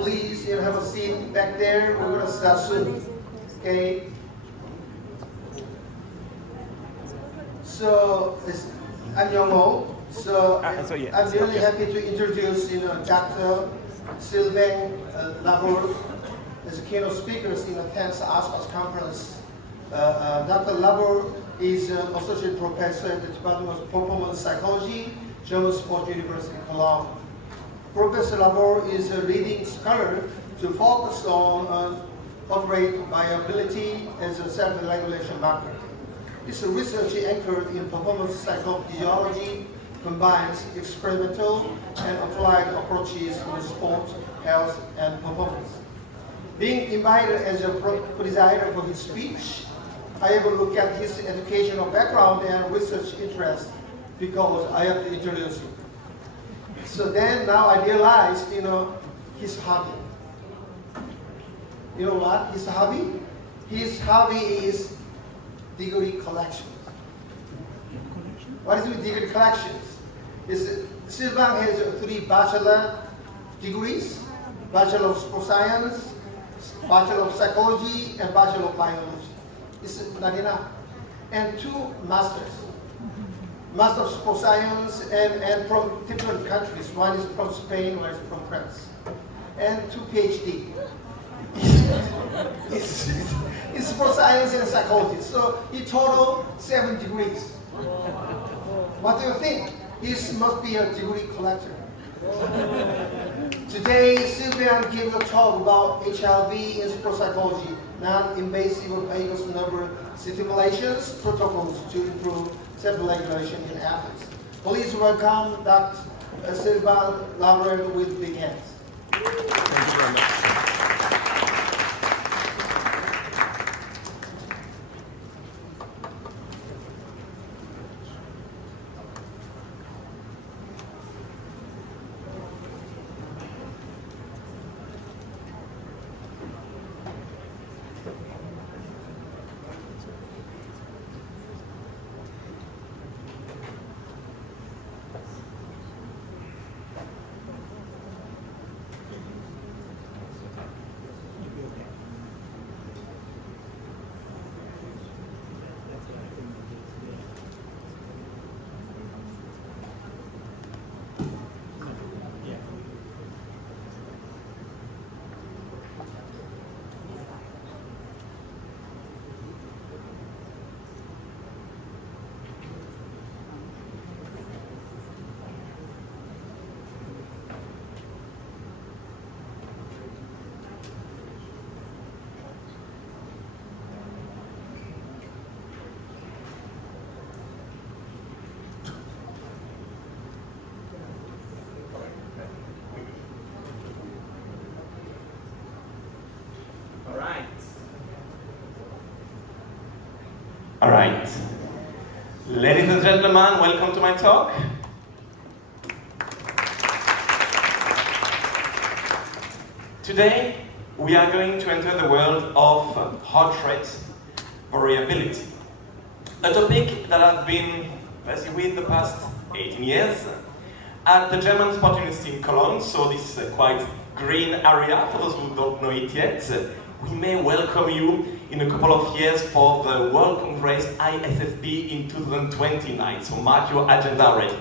please have a seat back there. We're going to start soon. Okay. So I'm Young-Ho. So I'm really happy to introduce Dr. Sylvain Laborde as a keynote speaker in the 10th ASPASP conference. Dr. Laborde is an associate professor at the Department of Performance Psychology, German Sports University Cologne. Professor Laborde is a leading scholar to focus on operate variability as a self-regulation marker. His research anchored in performance psychophysiology combines experimental and applied approaches in sport, health, and performance. Being invited as a presider for his speech, I have a look at his educational background and research interest because I have to introduce him. So then now I realized, his hobby. You know what? His hobby? His hobby is degree collections. What is with degree collections? Sylvain has 3 bachelor degrees: Bachelor of Sports Science, Bachelor of Psychology, and Bachelor of Biology. It's not enough. And 2 masters. Master of Sports Science and from different countries. One is from Spain, one is from France. And 2 PhD. It's Sports Science and Psychology. So in total, 7 degrees. What do you think? He must be a degree collector. Today, Sylvain gives a talk about HRV in sports psychology, non-invasive vagus nerve stimulations protocols to improve self-regulation in athletes. Please welcome Dr. Sylvain Laborde with big hands. Thank you very much. All right. Ladies and gentlemen, welcome to my talk. Today, we are going to enter the world of heart rate variability, a topic that I've been busy with the past 18 years at the German Sport University in Cologne, so this is a quite green area. For those who don't know it yet, we may welcome you in a couple of years for the World Congress ISSB in 2029, so mark your agenda already.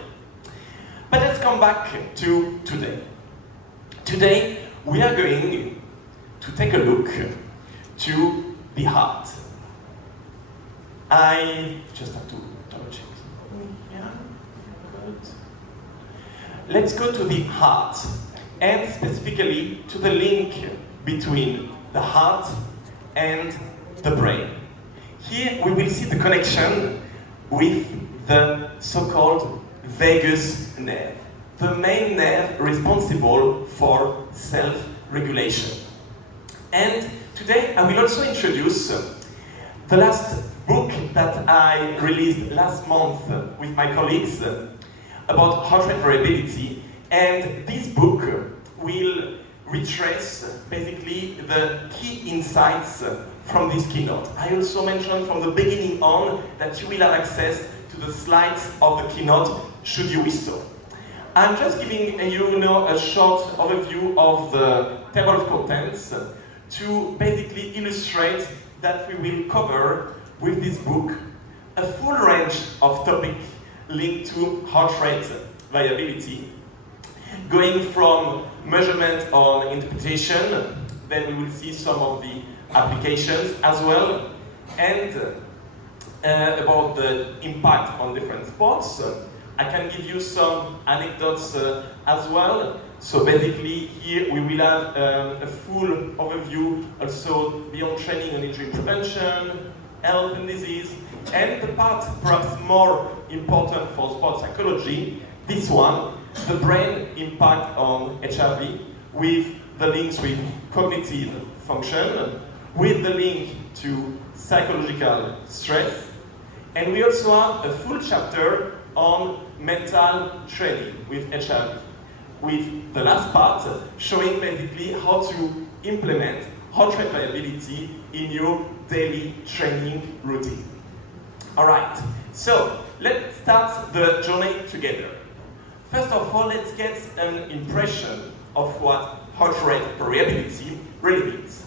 But let's come back to today. Today, we are going to take a look to the heart. I just have to double check. Yeah, good. Let's go to the heart, and specifically to the link between the heart and the brain. Here we will see the connection with the so-called vagus nerve, the main nerve responsible for self-regulation. And today I will also introduce the last book that I released last month with my colleagues about heart rate variability, and this book will retrace basically the key insights from this keynote. I also mentioned from the beginning on that you will have access to the slides of the keynote should you wish so. I'm just giving you now a short overview of the table of contents to basically illustrate that we will cover with this book a full range of topics linked to heart rate variability, going from measurement on interpretation, then we will see some of the applications as well, and about the impact on different sports. I can give you some anecdotes as well. So basically here we will have a full overview also beyond training and injury prevention, health and disease, and the part perhaps more important for sports psychology, this one, the brain impact on HRV, with the links with cognitive function, with the link to psychological stress, and we also have a full chapter on mental training with HRV, with the last part showing basically how to implement heart rate variability in your daily training routine. Alright, so let's start the journey together. First of all, let's get an impression of what heart rate variability really means.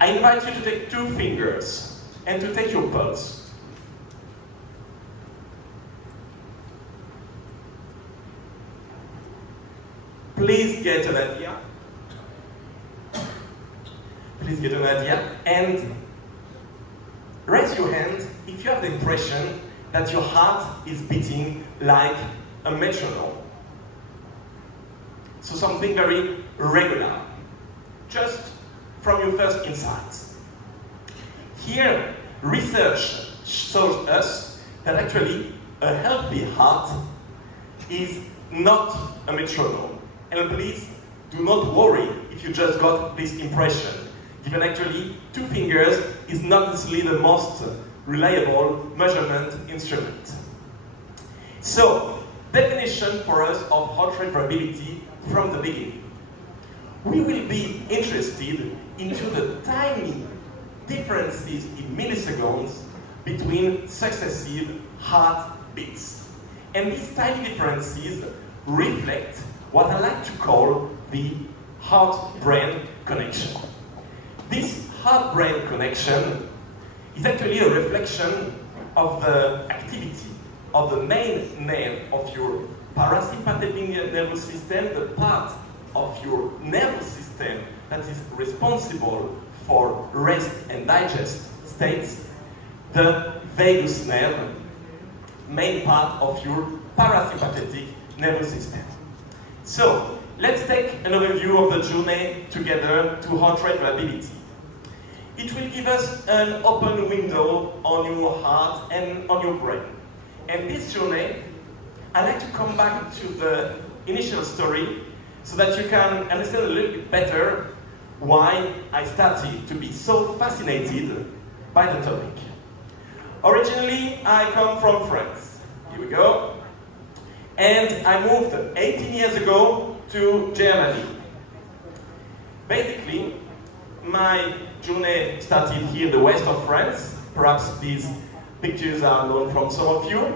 I invite you to take 2 fingers and to take your pulse. Please get an idea. Please get an idea and raise your hand if you have the impression that your heart is beating like a metronome. So something very regular, just from your first insights. Here, research shows us that actually a healthy heart is not a metronome. And please do not worry if you just got this impression, given actually 2 fingers is not necessarily the most reliable measurement instrument. So, definition for us of heart rate variability from the beginning. We will be interested into the tiny differences in milliseconds between successive heartbeats. And these tiny differences reflect what I like to call the heart-brain connection. This heart-brain connection is actually a reflection of the activity of the main nerve of your parasympathetic nervous system, the part of your nervous system that is responsible for rest and digest states, the vagus nerve, main part of your parasympathetic nervous system. So, let's take an overview of the journey together to heart rate variability. It will give us an open window on your heart and on your brain. And this journey, I like to come back to the initial story so that you can understand a little bit better why I started to be so fascinated by the topic. Originally, I come from France. Here we go. And I moved 18 years ago to Germany. Basically, my journey started here in the west of France. Perhaps these pictures are known from some of you.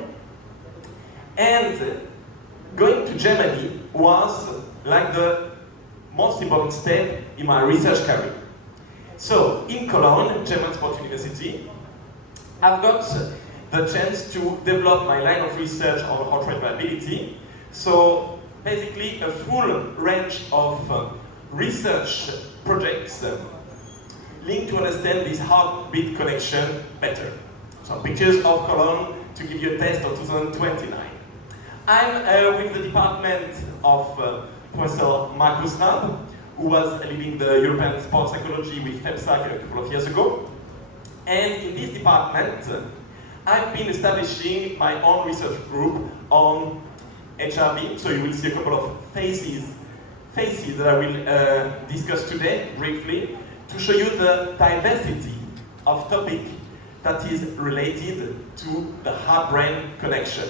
And going to Germany was like the most important step in my research career. So, in Cologne, German Sports University, I've got the chance to develop my line of research on heart rate variability. So basically a full range of research projects linked to understand this heartbeat connection better. Some pictures of Cologne to give you a taste of 2029. I'm with the department of Professor Markus Raab, who was leading the European Sports Psychology with FEPSAC a couple of years ago. And in this department, I've been establishing my own research group on HRV, so you will see a couple of faces that I will discuss today briefly to show you the diversity of topic that is related to the heart-brain connection.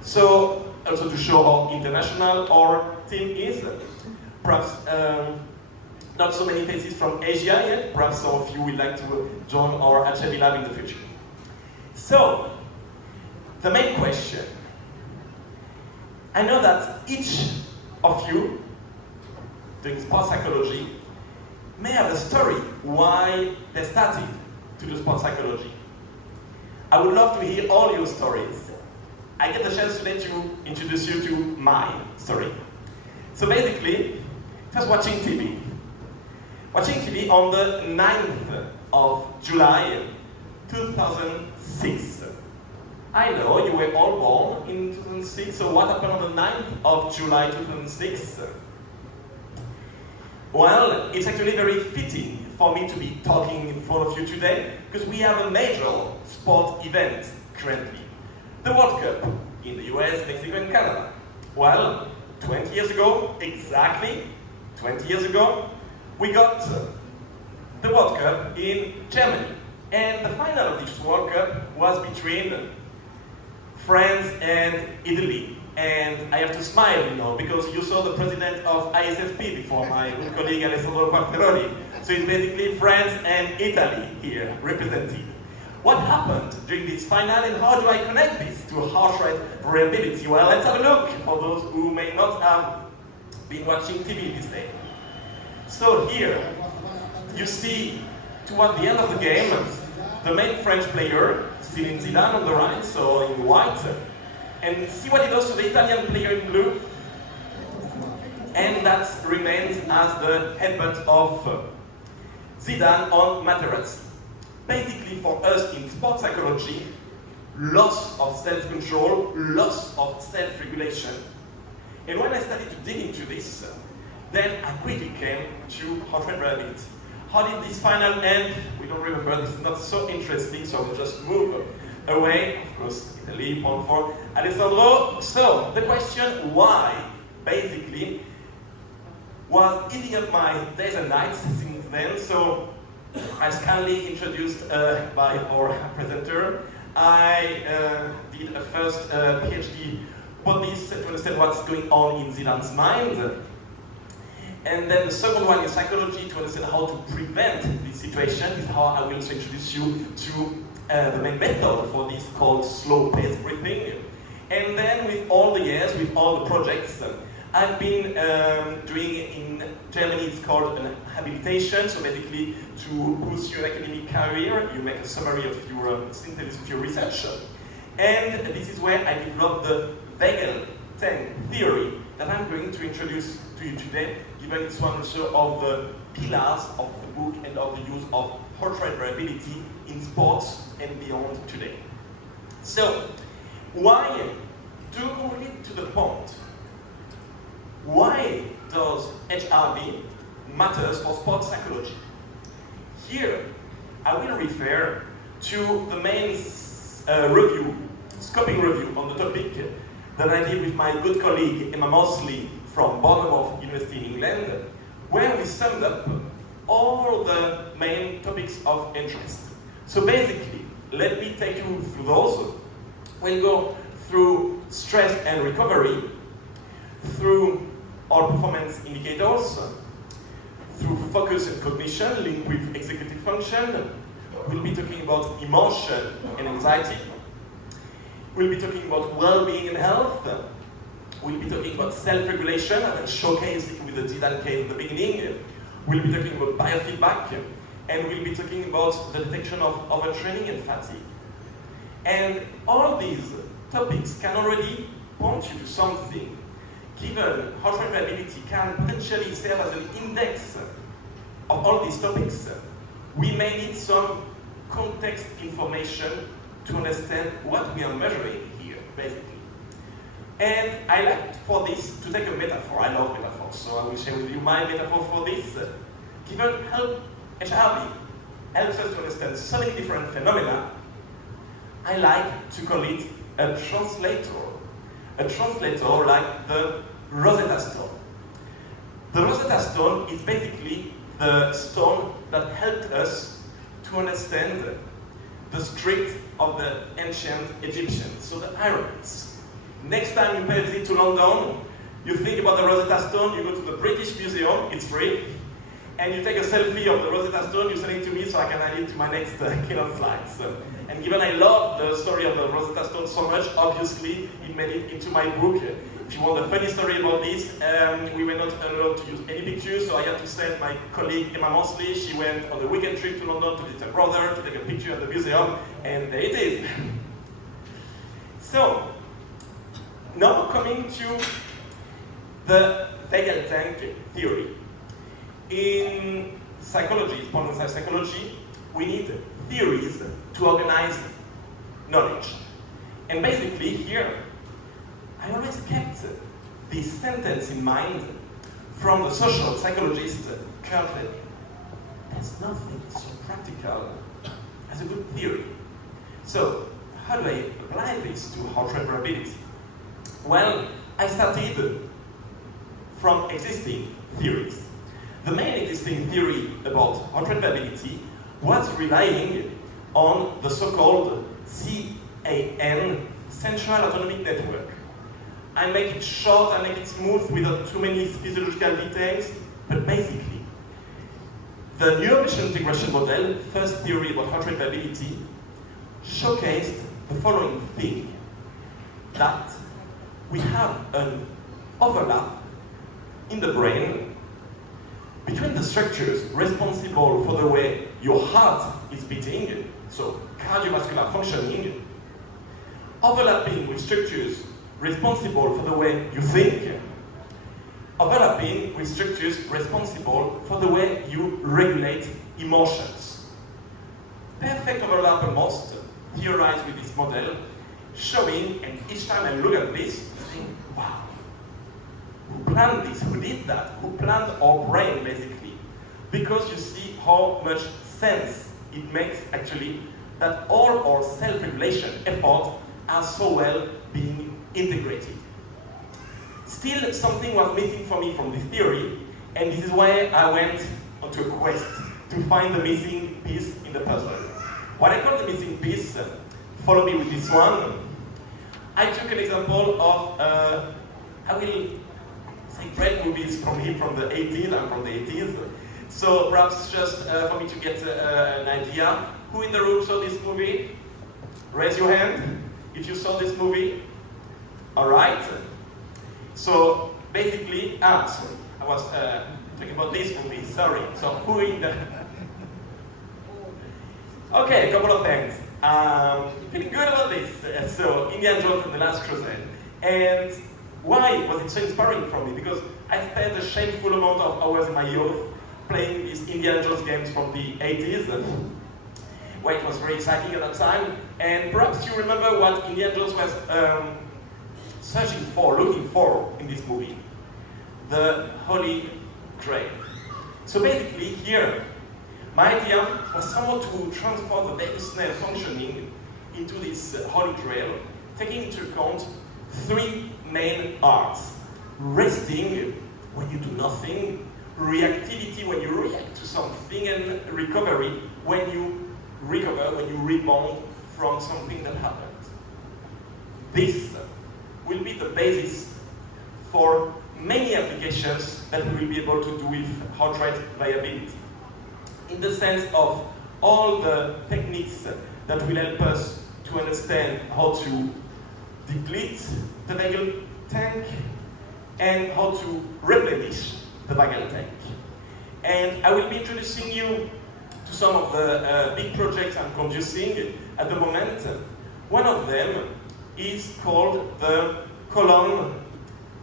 So also to show how international our team is. Perhaps not so many faces from Asia yet, perhaps some of you would like to join our HRV lab in the future. So, the main question. I know that each of you doing sports psychology may have a story why they started to do sports psychology. I would love to hear all your stories. I get the chance to introduce you to my story. So basically, it was watching TV. Watching TV on the 9th of July 2006. I know you were all born in 2006, so what happened on the 9th of July 2006? Well, it's actually very fitting for me to be talking in front of you today, because we have a major sport event currently. The World Cup in the US, Mexico and Canada. Well, 20 years ago, exactly 20 years ago, we got the World Cup in Germany. And the final of this World Cup was between France and Italy. And I have to smile, you know, because you saw the president of ASPASP before, my good colleague Alessandro Quarteroli. So it's basically France and Italy here represented. What happened during this final and how do I connect this to heart rate variability? Well, let's have a look for those who may not have been watching TV this day. So here, you see toward the end of the game, the main French player, Zinedine Zidane on the right, so in white, and see what he does to the Italian player in blue, and that remains as the headbutt of Zidane on Materazzi. Basically for us in sports psychology, loss of self-control, loss of self-regulation. And when I started to dig into this, then I quickly came to heart rate variability. How did this final end? We don't remember, this is not so interesting, so we'll just move away. Of course, Italy, point for Alessandro. So, the question why, basically, was eating up my days and nights since then. So, as kindly introduced by our presenter, I did a first PhD about this to understand what's going on in Zidane's mind. And then the second one in psychology to understand how to prevent this situation is how I will also introduce you to the main method for this called slow-paced breathing. And then with all the years, with all the projects, I've been doing in Germany, it's called an habilitation, so basically to boost your academic career, you make a summary of your synthesis of your research. And this is where I developed the Vagal Tank Theory that I'm going to introduce to you today, given it's one also of the pillars of the book and of the use of heart rate variability in sports and beyond today. So, why do we get to the point? Why does HRV matters for sports psychology? Here, I will refer to the main scoping review on the topic that I did with my good colleague Emma Mosley from Bournemouth University in England, where we summed up all the main topics of interest. So basically, let me take you through those. We'll go through stress and recovery, through our performance indicators, through focus and cognition linked with executive function. We'll be talking about emotion and anxiety. We'll be talking about well-being and health. We'll be talking about self-regulation, and then showcase it with the Zidane case in the beginning. We'll be talking about biofeedback, and we'll be talking about the detection of overtraining and fatigue. And all these topics can already point you to something. Given heart rate variability can potentially serve as an index of all these topics, we may need some context information to understand what we are measuring here, basically. And I like for this to take a metaphor. I love metaphors, so I will share with you my metaphor for this. Given how HRV helps us to understand so many different phenomena, I like to call it a translator. A translator like the Rosetta Stone. The Rosetta Stone is basically the stone that helped us to understand the script of the ancient Egyptians, so the pyramids. Next time you pay a visit to London, you think about the Rosetta Stone, you go to the British Museum, it's free, and you take a selfie of the Rosetta Stone, you send it to me so I can add it to my next keynote slides. And given I love the story of the Rosetta Stone so much, obviously it made it into my book if you want a funny story about this, we were not allowed to use any pictures, so I had to send my colleague Emma Mosley. She went on a weekend trip to London to visit her brother, to take a picture at the museum, and there it is. So, now coming to the Vagal Tank Theory. In psychology, modern psychology, we need theories to organize knowledge. And basically here, I always kept this sentence in mind from the social psychologist Kurt Lewin. There's nothing so practical as a good theory. So, how do I apply this to heart rate variability? Well, I started from existing theories. The main existing theory about heart rate variability was relying on the so-called CAN, Central Autonomic Network. I make it short, I make it smooth without too many physiological details, but basically, the neuromuscular integration model, first theory about heart rate variability, showcased the following thing, that we have an overlap in the brain between the structures responsible for the way your heart is beating, so cardiovascular functioning, overlapping with structures responsible for the way you think, overlapping with structures responsible for the way you regulate emotions. Perfect overlap almost, theorized with this model, showing, and each time I look at this, I think, wow, who planned this, who did that, who planned our brain basically? Because you see how much sense it makes actually that all our self-regulation efforts are so well being integrated. Still, something was missing for me from this theory, and this is why I went onto a quest to find the missing piece in the puzzle. What I call the missing piece, follow me with this one. I took an example of, I will say great movies from him from the 80s, I'm from the 80s. So perhaps just for me to get an idea, who in the room saw this movie? Raise your hand if you saw this movie. All right. So basically, sorry, I was talking about this movie, sorry. So who in the... Okay, a couple of things. Feeling good about this. So Indiana Jones and the Last Crusade. And why was it so inspiring for me? Because I spent a shameful amount of hours in my youth playing these Indiana Jones games from the 80s, where it was very exciting at that time. And perhaps you remember what Indiana Jones was searching for, looking for in this movie. The Holy Grail. So basically here, my idea was somehow to transform the vagus nerve functioning into this Holy Grail, taking into account three main arts. Resting when you do nothing, reactivity when you react to something, and recovery when you recover, when you rebound from something that happened. This will be the basis for many applications that we will be able to do with heart rate variability. In the sense of all the techniques that will help us to understand how to deplete the vagal tank and how to replenish the vagal tank. And I will be introducing you to some of the big projects I'm conducting at the moment. One of them is called the colon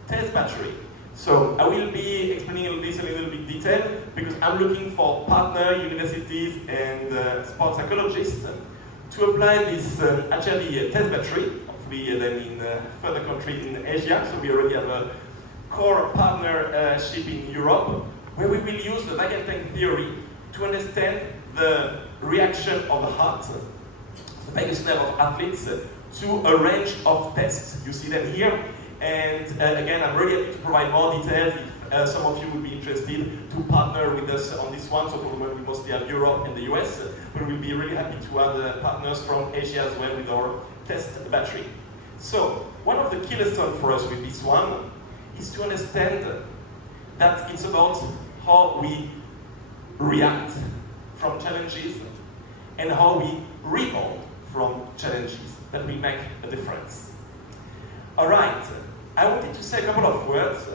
test battery. So I will be explaining this a little bit detail because I'm looking for partner universities and sports psychologists to apply this HRV test battery, hopefully then in further countries in Asia. So we already have a core partnership in Europe where we will use the Vagal Tank Theory to understand the reaction of the heart, the vagus nerve of athletes, to a range of tests. You see them here. And again, I'm ready to provide more details if some of you would be interested to partner with us on this one. So for the moment, we mostly have Europe and the US, but we'll be really happy to have partners from Asia as well with our test battery. So one of the key lessons for us with this one is to understand that it's about how we react from challenges and how we rebound from challenges that will make a difference. All right, I wanted to say a couple of words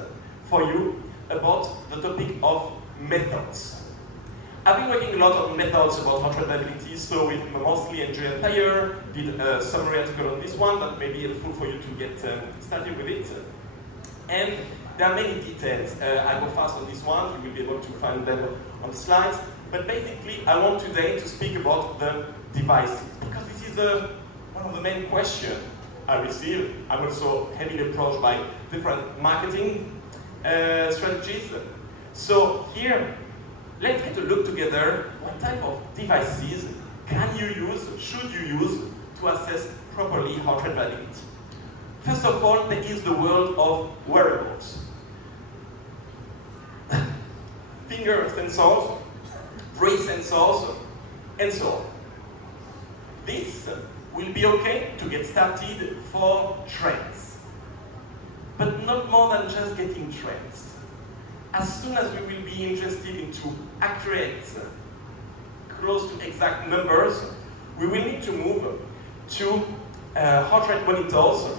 for you about the topic of methods. I've been working a lot on methods about heart rate variability, so with mostly Andrea Thayer, did a summary article on this one that may be helpful for you to get started with it. And there are many details. I go fast on this one, you will be able to find them on the slides. But basically, I want today to speak about the devices, because this is one of the main questions I receive. I'm also heavily approached by different marketing strategies. So here, let's get a look together. What type of devices can you use, should you use, to assess properly heart rate variability? First of all, there is the world of wearables. Finger sensors, breath sensors, and so on. This will be okay to get started for trends, but not more than just getting trends. As soon as we will be interested into accurate, close to exact numbers, we will need to move to heart rate monitors,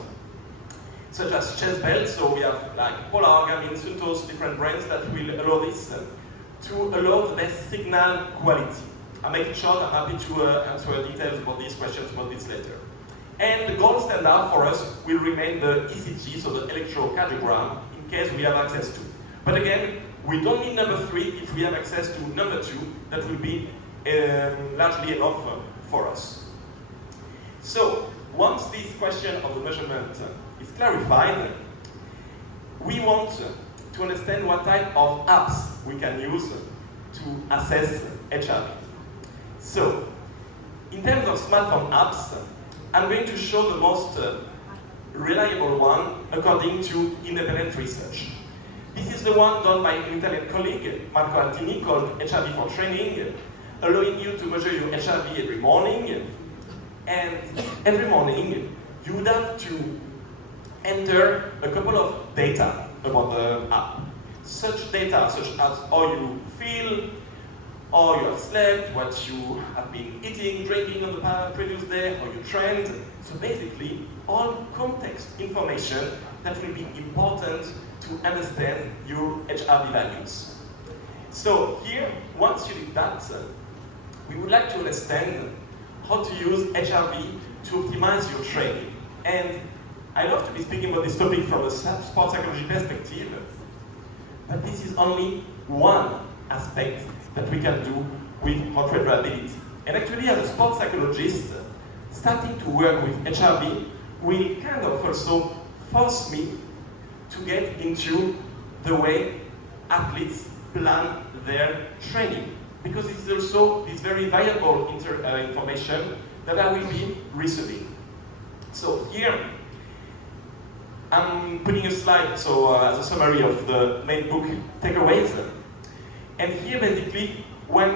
such as chest belts. So we have like Polar, Garmin, Suntos, different brands that will allow this to allow the best signal quality. I'll make it short. I'm happy to answer details about these questions about this later. And the gold standard for us will remain the ECG, so the electrocardiogram, in case we have access to. But again, we don't need number 3 if we have access to number 2. That will be largely enough for us. So once this question of the measurement is clarified, we want to understand what type of apps we can use to assess HRV. So, in terms of smartphone apps, I'm going to show the most reliable one according to independent research. This is the one done by an Italian colleague, Marco Altini, called HRV for Training, allowing you to measure your HRV every morning. And every morning, you would have to enter a couple of data about the app. Such data, such as how you feel, how you have slept, what you have been eating, drinking on the previous day, how you trained. So basically, all context information that will be important to understand your HRV values. So here, once you did that, we would like to understand how to use HRV to optimize your training. And I love to be speaking about this topic from a sports psychology perspective, but this is only one aspect that we can do with heart rate variability. And actually, as a sports psychologist, starting to work with HRV will kind of also force me to get into the way athletes plan their training, because it is also this very valuable information that I will be receiving. So here, I'm putting a slide as a summary of the main book takeaways. And here, basically, when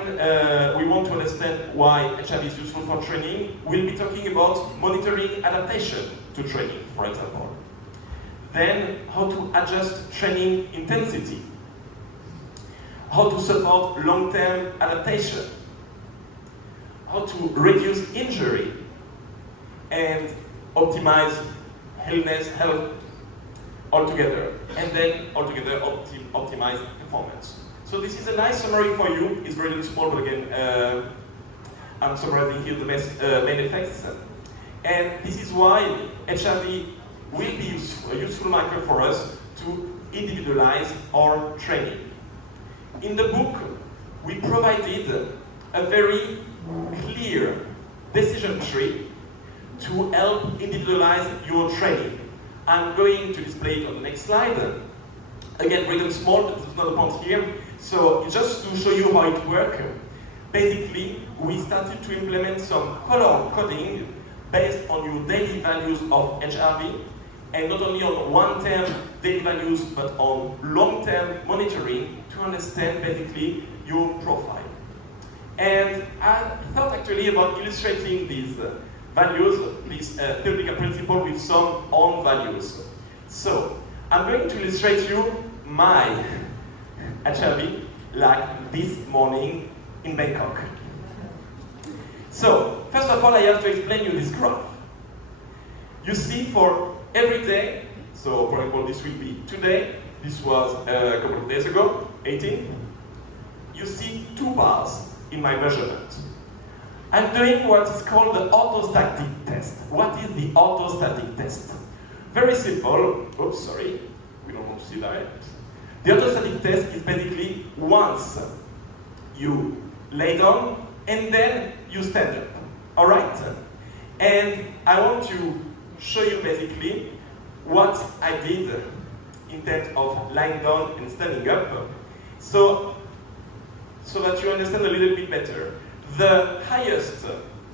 we want to understand why HRV is useful for training, we'll be talking about monitoring adaptation to training, for example. Then, how to adjust training intensity. How to support long-term adaptation. How to reduce injury. And optimize health altogether. And then, altogether, optimize performance. So this is a nice summary for you. It's very small, but again, I'm summarizing here the main effects. And this is why HRV will be a useful marker for us to individualize our training. In the book, we provided a very clear decision tree to help individualize your training. I'm going to display it on the next slide. Again, written small, but there's another point here. So just to show you how it works, basically, we started to implement some color coding based on your daily values of HRV, and not only on one-term daily values, but on long-term monitoring to understand basically your profile. And I thought actually about illustrating these values, this theoretical principle with some own values. So I'm going to illustrate you my HRV like this morning in Bangkok. So first of all, I have to explain you this graph. You see for every day, So for example, this will be today. This was a couple of days ago, 18th. You see 2 bars in my measurement. I'm doing what is called the orthostatic test. What is the orthostatic test? Very simple. Oops, sorry. We don't want to see that. The orthostatic test is basically once you lay down and then you stand up. All right? And I want to show you basically what I did in terms of lying down and standing up, so that you understand a little bit better. The highest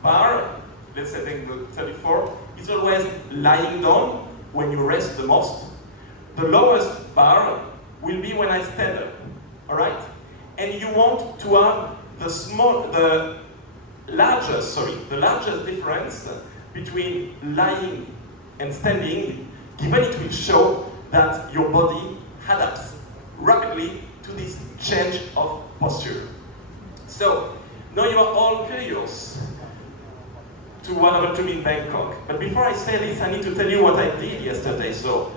bar, let's say the 34, is always lying down when you rest the most. The lowest bar will be when I stand up, all right? And you want to have the largest difference between lying and standing, given it will show that your body adapts rapidly to this change of posture. So, now you are all curious to what happened to me in Bangkok. But before I say this, I need to tell you what I did yesterday. So,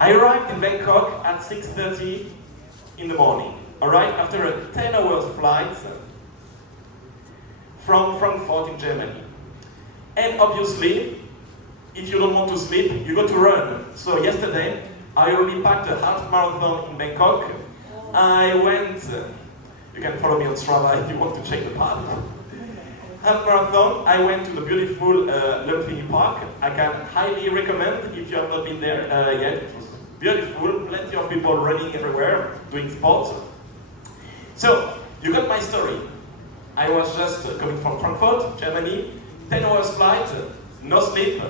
I arrived in Bangkok at 6:30 in the morning, all right, after a 10-hour flight from Frankfurt in Germany. And obviously, if you don't want to sleep, you go to run. So yesterday, I already packed a half marathon in Bangkok. I went, you can follow me on Strava if you want to check the path. Half marathon, I went to the beautiful Lumpini Park. I can highly recommend if you have not been there yet. It was beautiful, plenty of people running everywhere, doing sports. So, you got my story. I was just coming from Frankfurt, Germany, 10 hours flight, no sleep,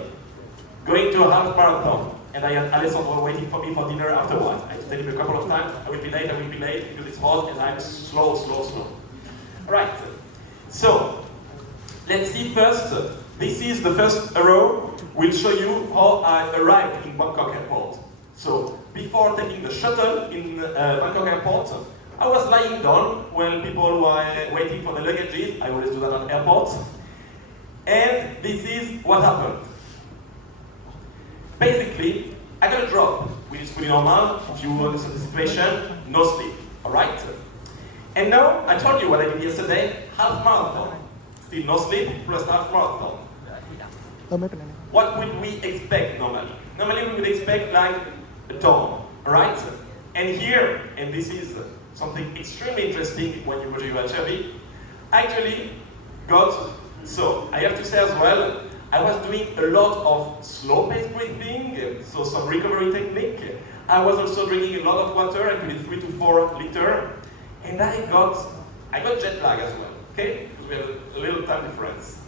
going to a half marathon. And I had Alessandro waiting for me for dinner afterwards. I had to tell him a couple of times, I will be late, because it's hot and I'm slow. Alright, so, let's see first. This is the first row. We'll show you how I arrived in Bangkok airport. So, before taking the shuttle in Bangkok airport, I was lying down while people were waiting for the luggages. I always do that at airports. And this is what happened. Basically, I got a drop, which is fully normal. If you understand the situation, no sleep. Alright? And now, I told you what I did yesterday, half marathon. Still no sleep, plus half marathon. What would we expect normally? Normally we would expect like a dawn, alright? And here, and this is something extremely interesting when you measure your HRV, actually got, so I have to say as well, I was doing a lot of slow-paced breathing, so some recovery technique. I was also drinking a lot of water, actually 3 to 4 liters, and I got jet lag as well, okay? Because we have a little time difference.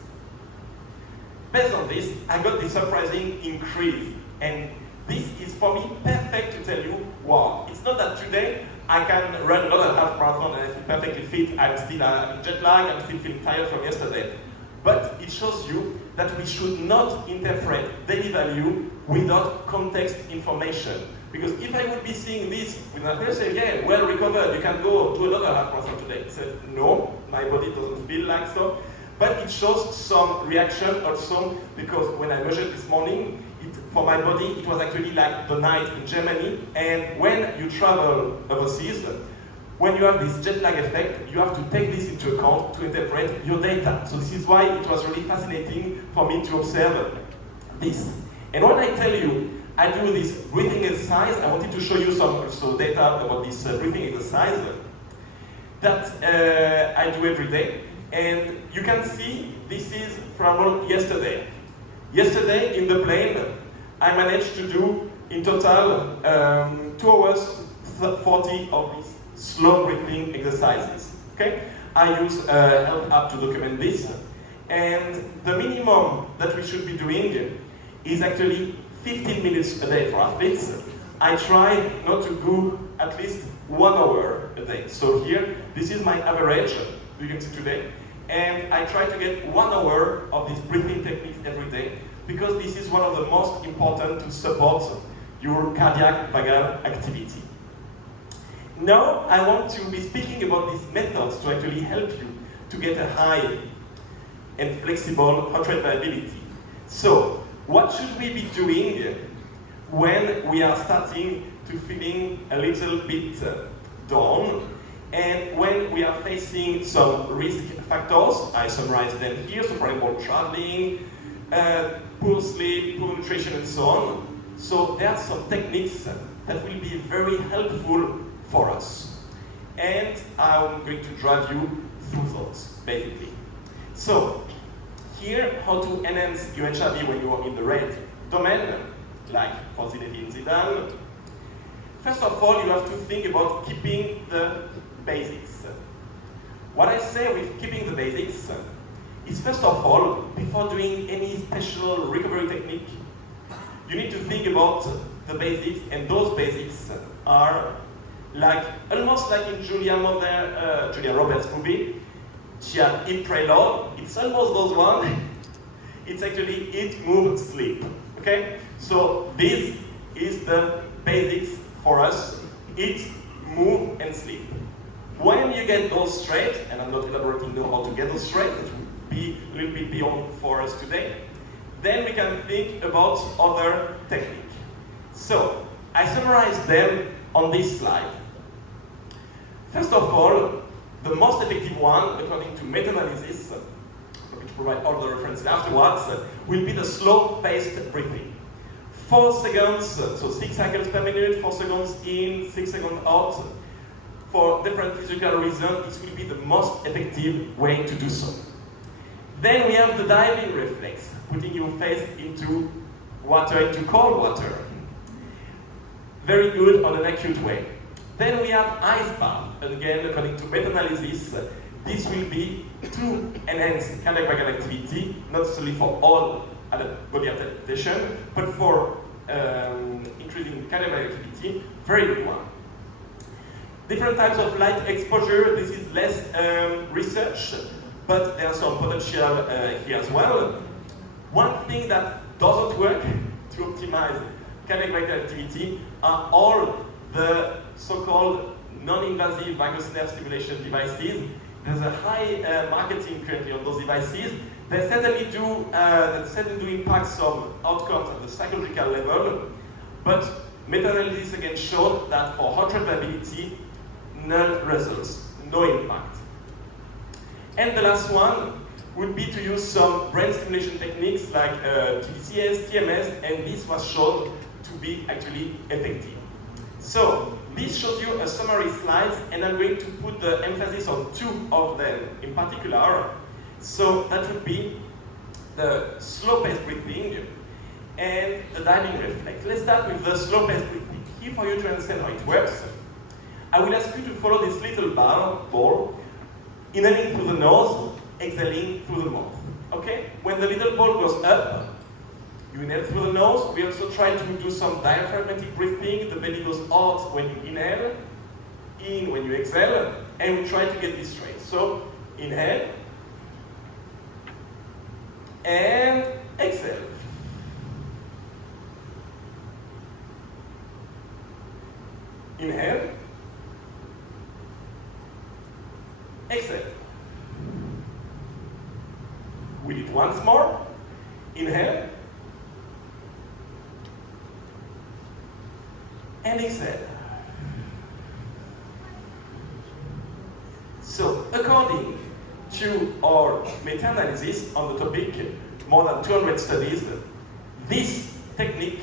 Based on this, I got this surprising increase, and this is for me perfect to tell you, wow, it's not that today I can run another half marathon and I feel perfectly fit, I'm still jet lag, I'm still feeling tired from yesterday. But it shows you that we should not interpret daily value without context information. Because if I would be seeing this with my friend say, yeah, well recovered, you can go do another half marathon today. I said, no, my body doesn't feel like so. But it shows some reaction also, because when I measured this morning, for my body, it was actually like the night in Germany. And when you travel overseas, when you have this jet lag effect, you have to take this into account to interpret your data. So this is why it was really fascinating for me to observe this. And when I tell you I do this breathing exercise, I wanted to show you some also data about this breathing exercise that I do every day. And you can see this is from yesterday. Yesterday in the plane, I managed to do in total 2 hours 40 of these slow breathing exercises. Okay? I use a health app to document this. And the minimum that we should be doing is actually 15 minutes a day for athletes. I try not to do at least 1 hour a day. So here, this is my average, you can see today. And I try to get 1 hour of these breathing techniques every day, because this is one of the most important to support your cardiac vagal activity. Now, I want to be speaking about these methods to actually help you to get a high and flexible heart rate variability. So, what should we be doing when we are starting to feeling a little bit down, and when we are facing some risk factors. I summarize them here. So, for example, traveling, poor sleep, poor nutrition, and so on. So there are some techniques that will be very helpful for us. And I'm going to drive you through those, basically. So, here, how to enhance your HRV when you are in the red domain, like for Zinedine Zidane. First of all, you have to think about keeping the basics. What I say with keeping the basics is, first of all, before doing any special recovery technique, you need to think about the basics, and those basics are like almost like in Julia Roberts' movie. She had Eat, Pray, Love. It's almost those one. It's actually eat, move, sleep. Okay? So this is the basics for us. Eat, move, and sleep. When you get those straight, and I'm not elaborating now how to get those straight, it will be a little bit beyond for us today, then we can think about other techniques. So, I summarize them on this slide. First of all, the most effective one, according to meta-analysis, which provide all the references afterwards, will be the slow-paced breathing. 4 seconds, so 6 cycles per minute, 4 seconds in, 6 seconds out. For different physical reasons, this will be the most effective way to do so. Then we have the diving reflex, putting your face into water, into cold water. Very good on an acute way. Then we have ice bath. And again, according to meta-analysis, this will be to enhance cardiac vagal activity, not solely for all other body adaptation, but for increasing cardiac vagal activity. Very good one. Different types of light exposure. This is less research, but there are some potential here as well. One thing that doesn't work to optimize cardiac vagal activity are all the so-called non-invasive vagus nerve stimulation devices. There's a high marketing currently on those devices. They certainly do impact some outcomes at the psychological level, but meta-analysis again showed that for heart rate variability, null results, no impact. And the last one would be to use some brain stimulation techniques like TDCS, TMS, and this was shown to be actually effective. So, this shows you a summary slide, and I'm going to put the emphasis on 2 of them in particular. So, that would be the slow-paced breathing and the diving reflex. Let's start with the slow-paced breathing. Here, for you to understand how it works, I will ask you to follow this little ball, inhaling through the nose, exhaling through the mouth. Okay? When the little ball goes up, you inhale through the nose. We also try to do some diaphragmatic breathing. The belly goes out when you inhale, in when you exhale, and we try to get this straight. So, inhale, and exhale. Inhale, exhale. We did once more. Inhale, and exhale. So, according to our meta-analysis on the topic, more than 200 studies, this technique,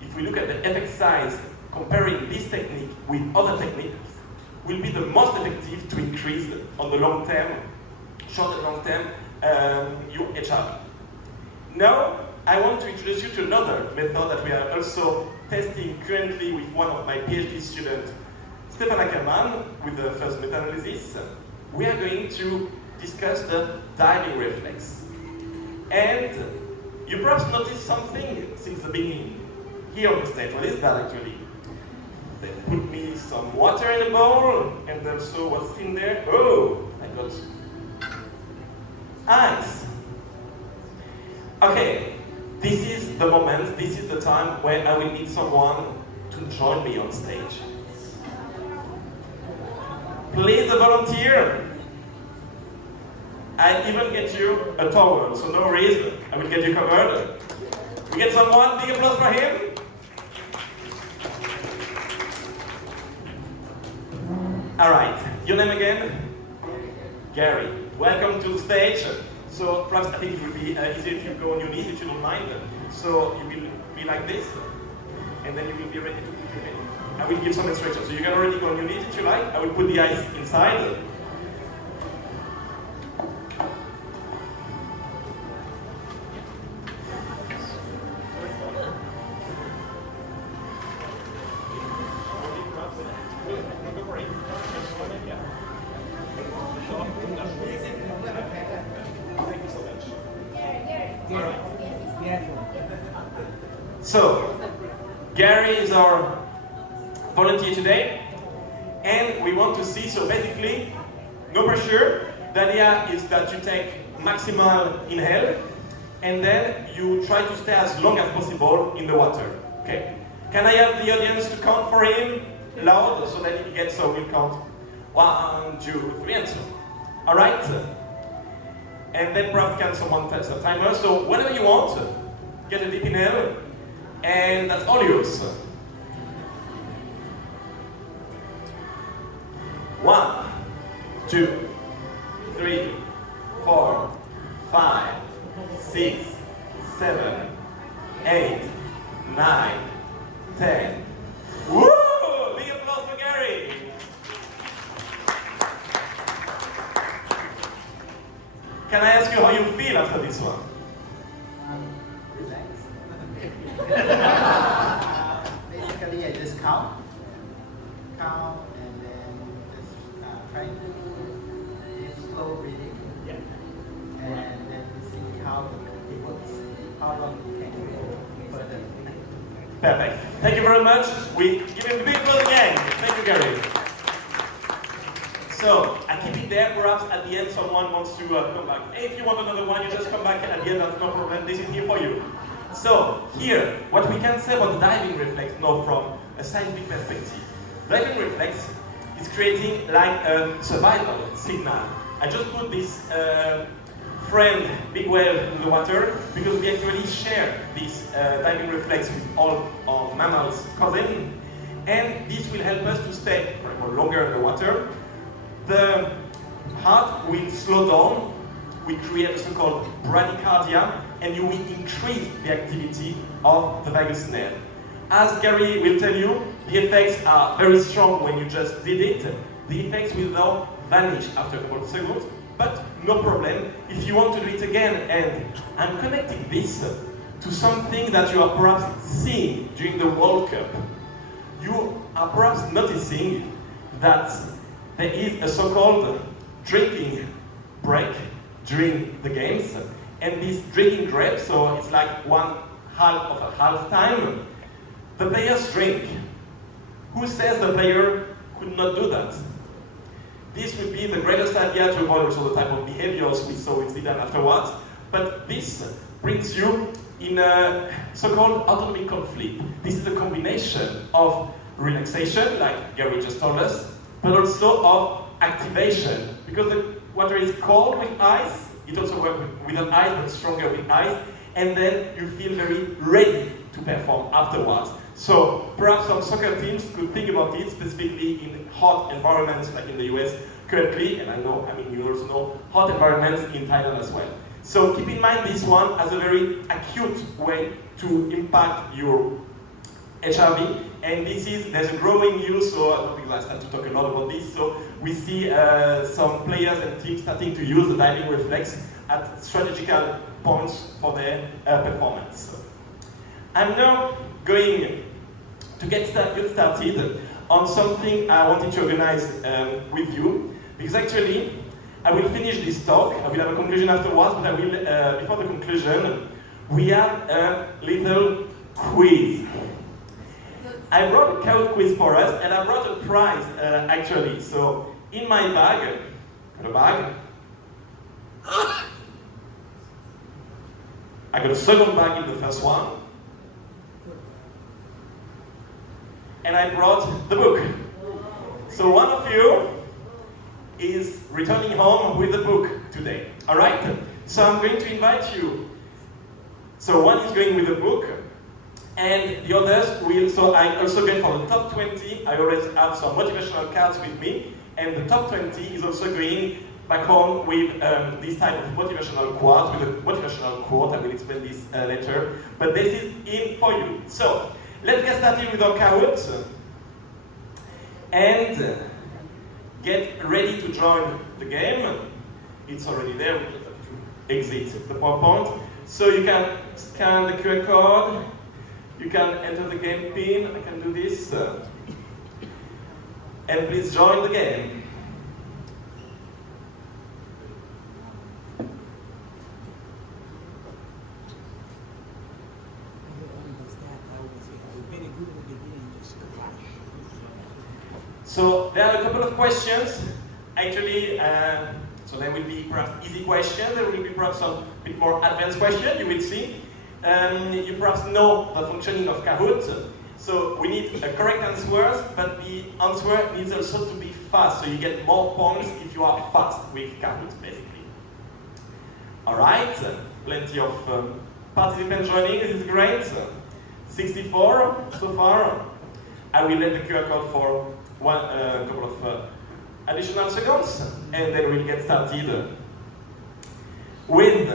if we look at the effect size comparing this technique with other techniques, will be the most effective to increase on the long term, short and long term, your HRV. Now, I want to introduce you to another method that we are also testing currently with one of my PhD students, Stefan Ackermann, with the first meta-analysis. We are going to discuss the diving reflex. And you perhaps noticed something since the beginning here on the stage. What is that actually? They put me some water in a bowl, and also what's in there? Oh, I got ice. Okay, this is the moment, this is the time where I will need someone to join me on stage. Please, a volunteer. I even get you a towel, so no worries, I will get you covered. We get someone, big applause for him. All right, your name again? Gary. Welcome to the stage. So perhaps I think it will be easier if you go on your knees, if you don't mind. So you will be like this, and then you will be ready to put your head. I will give some instructions. So you can already go on your knees if you like. I will put the ice inside. So, Gary is our volunteer today, and we want to see, so basically, no pressure. The idea is that you take maximal inhale, and then you try to stay as long as possible in the water. Okay? Can I have the audience to count for him loud, so that he gets, so we'll count 1, 2, 3, and so. Alright? And then perhaps can someone tell the timer, so whenever you want, get a deep inhale, and that's all yours. 1, 2, 3, 4, 5, 6, 7, 8, 9, 10. Woo! Big applause for Gary! Can I ask you how you feel after this one? Basically, I just count, and then just try to do slow breathing, and then see how it works, how long it can go further. Perfect. Thank you very much. We give him a big applause again. Thank you, Gary. So, I keep it there. Perhaps at the end someone wants to come back. Hey, if you want another one, you just come back at the end. That's no problem. This is here for you. So, here, what we can say about the diving reflex now from a scientific perspective. Diving reflex is creating like a survival signal. I just put this friend, big whale, in the water because we actually share this diving reflex with all our mammals cousins, and this will help us to stay for longer in the water. The heart will slow down, we create a so-called bradycardia, and you will increase the activity of the vagus nerve. As Gary will tell you, the effects are very strong when you just did it. The effects will now vanish after a couple of seconds, but no problem. If you want to do it again, and I'm connecting this to something that you are perhaps seeing during the World Cup. You are perhaps noticing that there is a so-called drinking break during the games, and this drinking break, so it's like one half of a half time, the players drink. Who says the player could not do that? This would be the greatest idea to avoid also the type of behaviors we saw with Zidane afterwards, but this brings you in a so-called autonomic conflict. This is a combination of relaxation, like Gary just told us, but also of activation, because the water is cold with ice, it also works without ice, but stronger with ice, and then you feel very ready to perform afterwards. So perhaps some soccer teams could think about it, specifically in hot environments like in the US currently, and you also know hot environments in Thailand as well. So keep in mind this one as a very acute way to impact your HRV, and there's a growing use, so I don't think I start to talk a lot about this, so we see some players and teams starting to use the diving reflex at strategical points for their performance. I'm now going to get started on something I wanted to organize with you, because actually I will finish this talk, I will have a conclusion afterwards, but I will, before the conclusion, we have a little quiz. I brought a Keynote quiz for us, and I brought a prize actually. So in my bag, I got a second bag in the first one, and I brought the book. So one of you is returning home with the book today. All right? So I'm going to invite you. So one is going with the book, and the others will, so I also get for the top 20, I always have some motivational cards with me, and the top 20 is also going back home with this type of motivational quote, with a motivational quote. I will explain this later, but this is in for you. So, let's get started with our Kahoot, and get ready to join the game. It's already there, we just have to exit the PowerPoint. So you can scan the QR code, you can enter the game pin, I can do this, and please join the game. So there are a couple of questions, actually, so there will be perhaps easy questions, there will be perhaps some bit more advanced questions, you will see. You perhaps know the functioning of Kahoot, so we need correct answers, but the answer needs also to be fast, so you get more points if you are fast with Kahoot, basically. Alright, plenty of participants joining, this is great. 64 so far. I will let the QR code for a couple of additional seconds, and then we'll get started with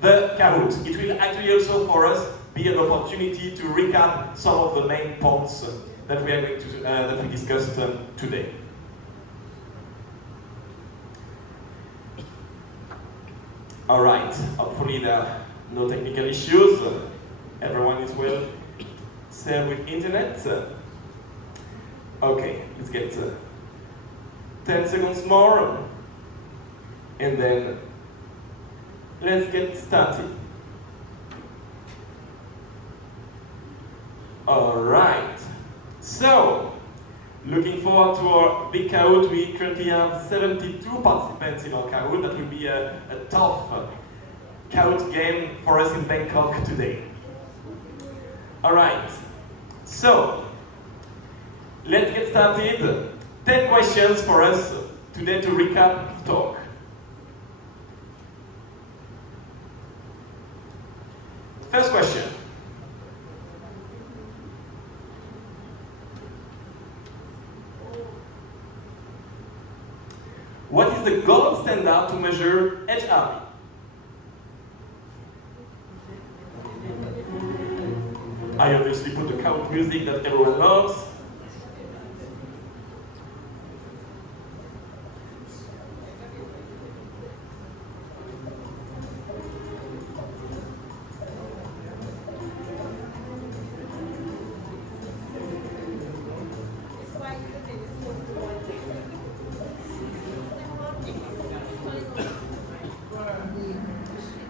the Kahoot. It will actually also for us be an opportunity to recap some of the main points that we are going to that we discussed today. All right. Hopefully there are no technical issues. Everyone is well served with internet. Okay, let's get 10 seconds more, and then let's get started. Alright, so looking forward to our big Kahoot. We currently have 72 participants in our Kahoot. That will be a tough Kahoot game for us in Bangkok today. Alright, so let's get started. 10 questions for us today to recap the talk. First question. What is the gold standard to measure HRV? I obviously put the Kahoot music that everyone loves.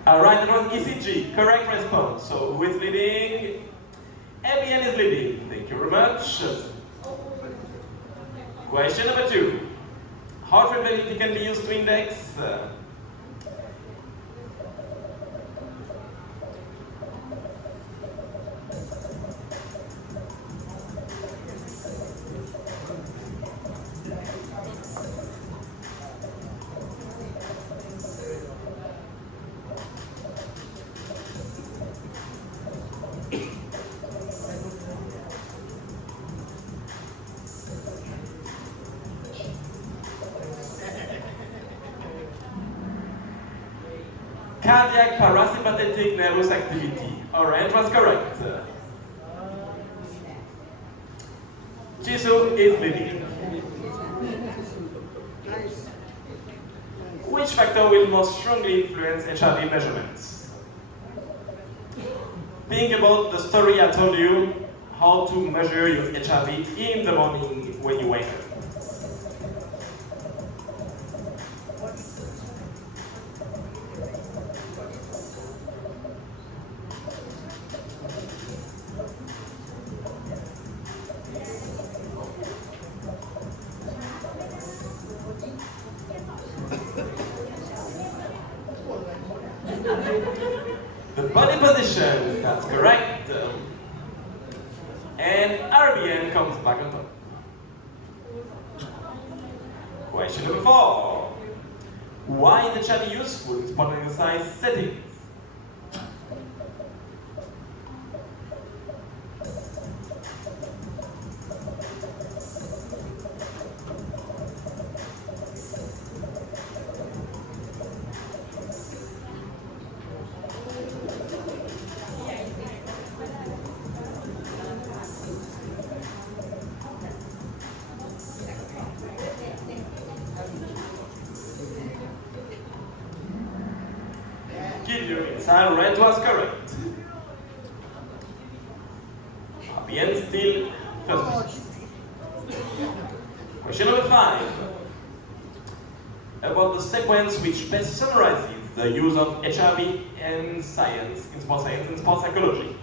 Alright, that was ECG, correct response. So who is leading? ABN is leading, thank you very much. Question number 2. Heart rate variability can be used to index cardiac parasympathetic nervous activity. Alright, was correct. Jisoo is leading. Which factor will most strongly influence HRV measurements? Think about the story I told you, how to measure your HRV in the morning when you wake up. The body position, that's correct. And RBN comes back on top. Question number 4. Why is HRV useful in sport exercise settings? inside, red was correct. Fabienne still first. Question number 5. About the sequence which best summarizes the use of HRV in science, in sports science and sports psychology.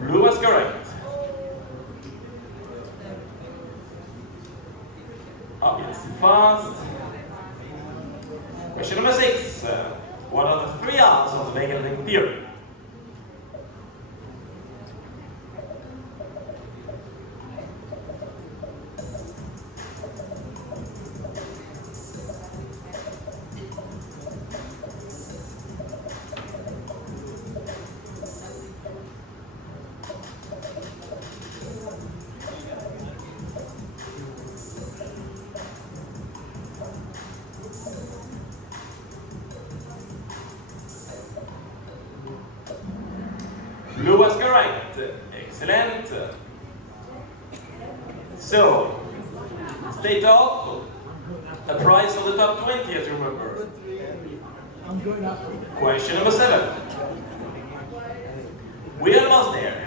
Blue was correct. Obviously fast. Question number 6. What are the 3 R's of the Vagal Tank Theory? Blue was correct. Excellent. So, state off a prize of the top 20, as you remember. Question number 7. We're almost there.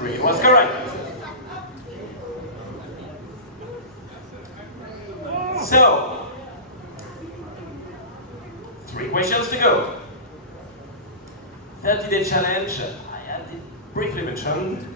Green was correct. So, 3 questions to go. 30-day challenge, I had it briefly mentioned.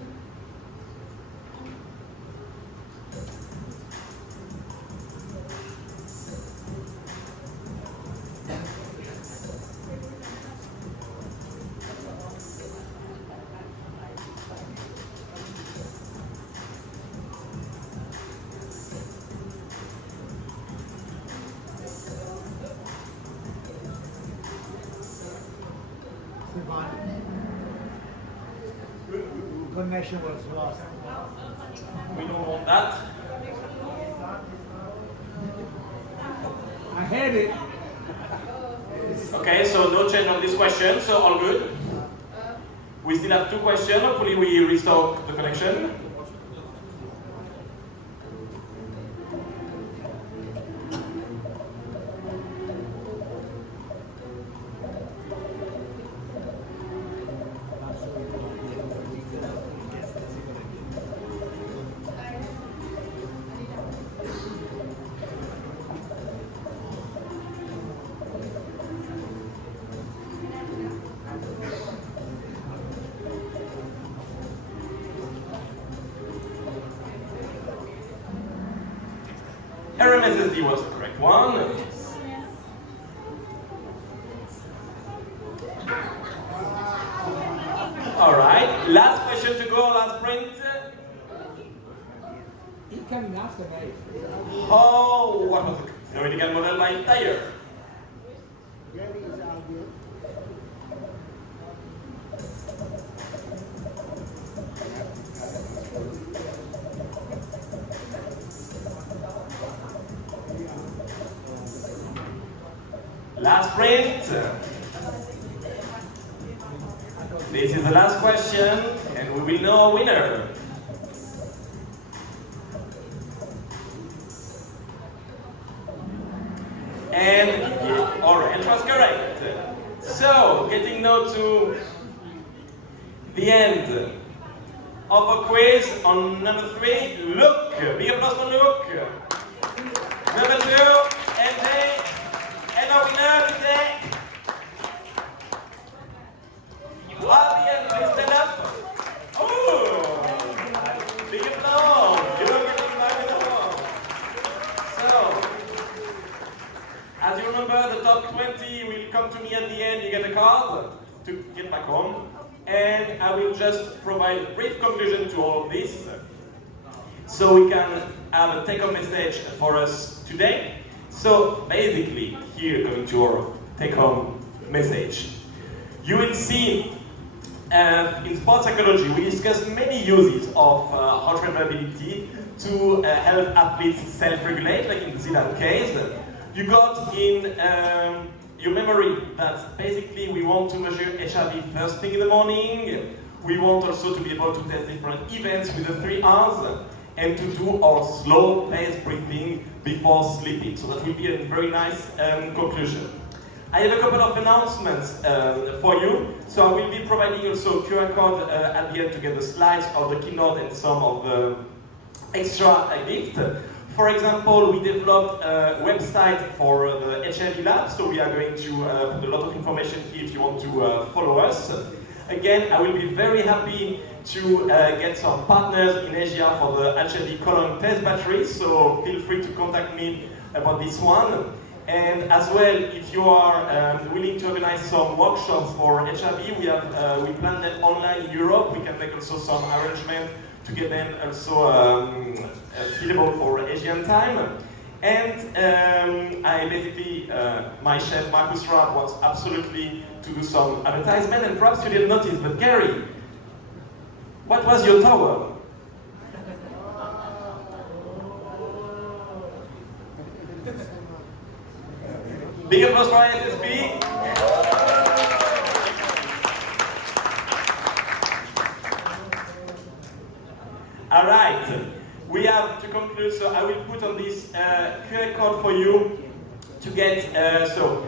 Connection was lost. We don't want that. I had it. Okay, so no change on this question, so all good. We still have 2 questions. Hopefully we restore the connection. RMSSD was the correct one. Alright, last question to go, last print. It came after me. What was the theoretical model by Tire? Last print. This is the last question, and we will know a winner. And orange was correct. So, getting now to the end of a quiz on number 3, Luke. Big applause for Luke. Number 2, MJ. And our winner today, Fabienne. will come to me at the end, you get a card to get back home, and I will just provide a brief conclusion to all of this, so we can have a take-home message for us today. So basically, here going to our take-home message. You will see in sports psychology, we discussed many uses of heart rate variability to help athletes self-regulate, like in the Zidane case. You got in your memory that basically we want to measure HRV first thing in the morning. We want also to be able to test different events with the 3 R's and to do our slow paced breathing before sleeping. So that will be a very nice conclusion. I have a couple of announcements for you. So I will be providing also a QR code at the end to get the slides of the keynote and some of the extra gift. For example, we developed a website for the HRV lab, so we are going to put a lot of information here if you want to follow us. Again, I will be very happy to get some partners in Asia for the HRV colon test batteries, so feel free to contact me about this one. And as well, if you are willing to organize some workshops for HRV, we plan them online in Europe. We can make also some arrangement to get them also fillable for Asian time. And I basically, my chef Marcus Raab wants absolutely to do some advertisement, and perhaps you didn't notice, but Gary, what was your towel? Big applause for ASPASP. All right, we have to conclude, so I will put on this QR code for you to get, so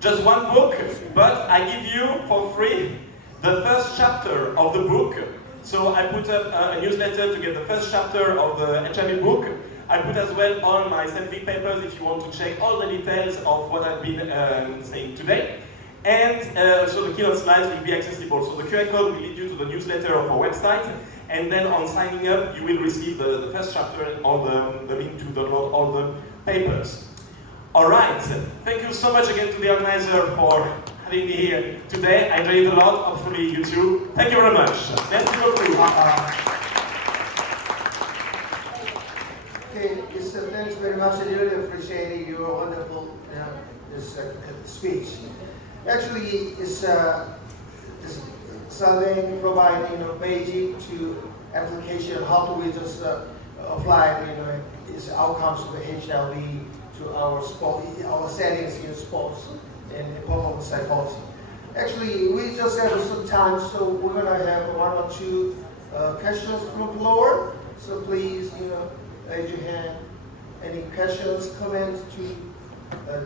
just one book, but I give you for free the first chapter of the book. So I put up a newsletter to get the first chapter of the HRV book. I put as well on my scientific papers if you want to check all the details of what I've been saying today. And so the keynote slides will be accessible. So the QR code will lead you to the newsletter of our website. And then on signing up, you will receive the first chapter or the link to download all the papers. All right, thank you so much again to the organizer for having me here today. I enjoyed it a lot, hopefully you too. Thank you very much. Merci beaucoup. Okay, thanks very much. I really appreciate your wonderful this speech. Actually, it's Sylvain providing Beijing to application. How do we just apply its outcomes of the HRV to our sport, our settings in sports and performance psychology. Actually, we just have some time, so we're gonna have 1 or 2 questions from the floor. So please, raise your hand. Any questions, comments to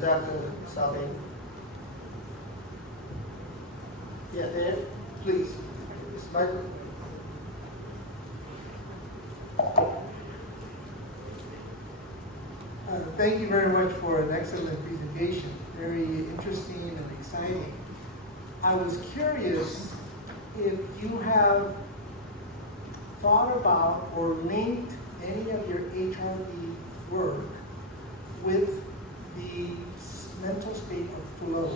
Dr. Sylvain? Yeah, there, please. This microphone. Thank you very much for an excellent presentation. Very interesting and exciting. I was curious if you have thought about or linked any of your HRV work with the mental state of flow.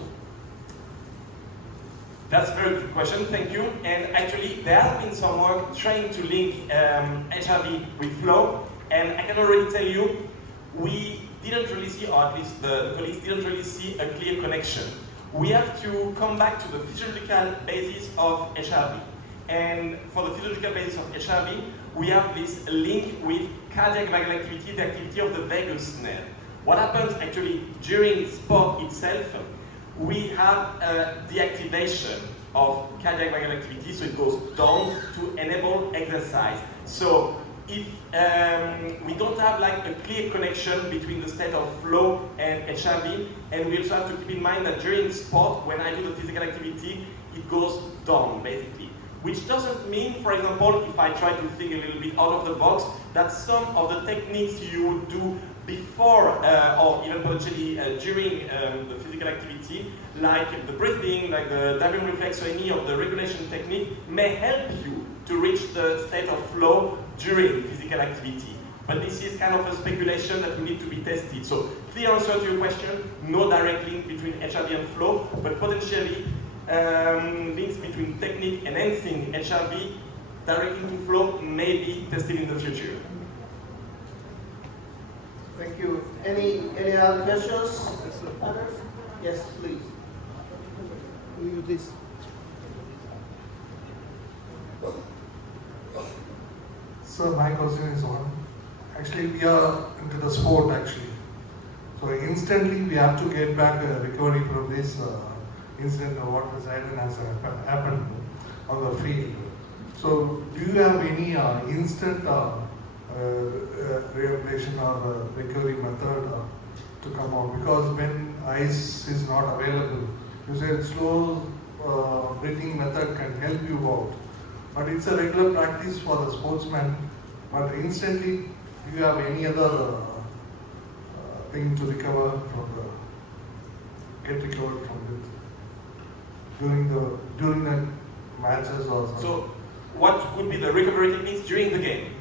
That's a very good question, thank you. And actually, there has been some work trying to link HRV with flow, and I can already tell you, we didn't really see, or at least the colleagues didn't really see a clear connection. We have to come back to the physiological basis of HRV. And for the physiological basis of HRV, we have this link with cardiac vagal activity, the activity of the vagus nerve. What happens actually during sport itself, we have the activation of cardiac vagal activity, so it goes down to enable exercise. So if we don't have like a clear connection between the state of flow and HRV, and we also have to keep in mind that during sport, when I do the physical activity, it goes down basically. Which doesn't mean, for example, if I try to think a little bit out of the box, that some of the techniques you would do before or even potentially during the physical activity, like the breathing, like the diving reflex, or any of the regulation technique, may help you to reach the state of flow during physical activity. But this is kind of a speculation that will need to be tested. So clear answer to your question, no direct link between HRV and flow, but potentially links between technique enhancing HRV directly to flow may be tested in the future. Thank you. Any other questions? Others? Yes, please. We use this. So my question is on. Actually, we are into the sport actually. So instantly we have to get back a recovery from this incident or what has happened on the field. So do you have any instant rehabilitation or recovery method to come out? Because when ice is not available, you said slow breathing method can help you out. But it's a regular practice for the sportsman. But instantly, do you have any other thing to recover from get recovered from it during the matches or something? So what could be the recovery techniques during the game?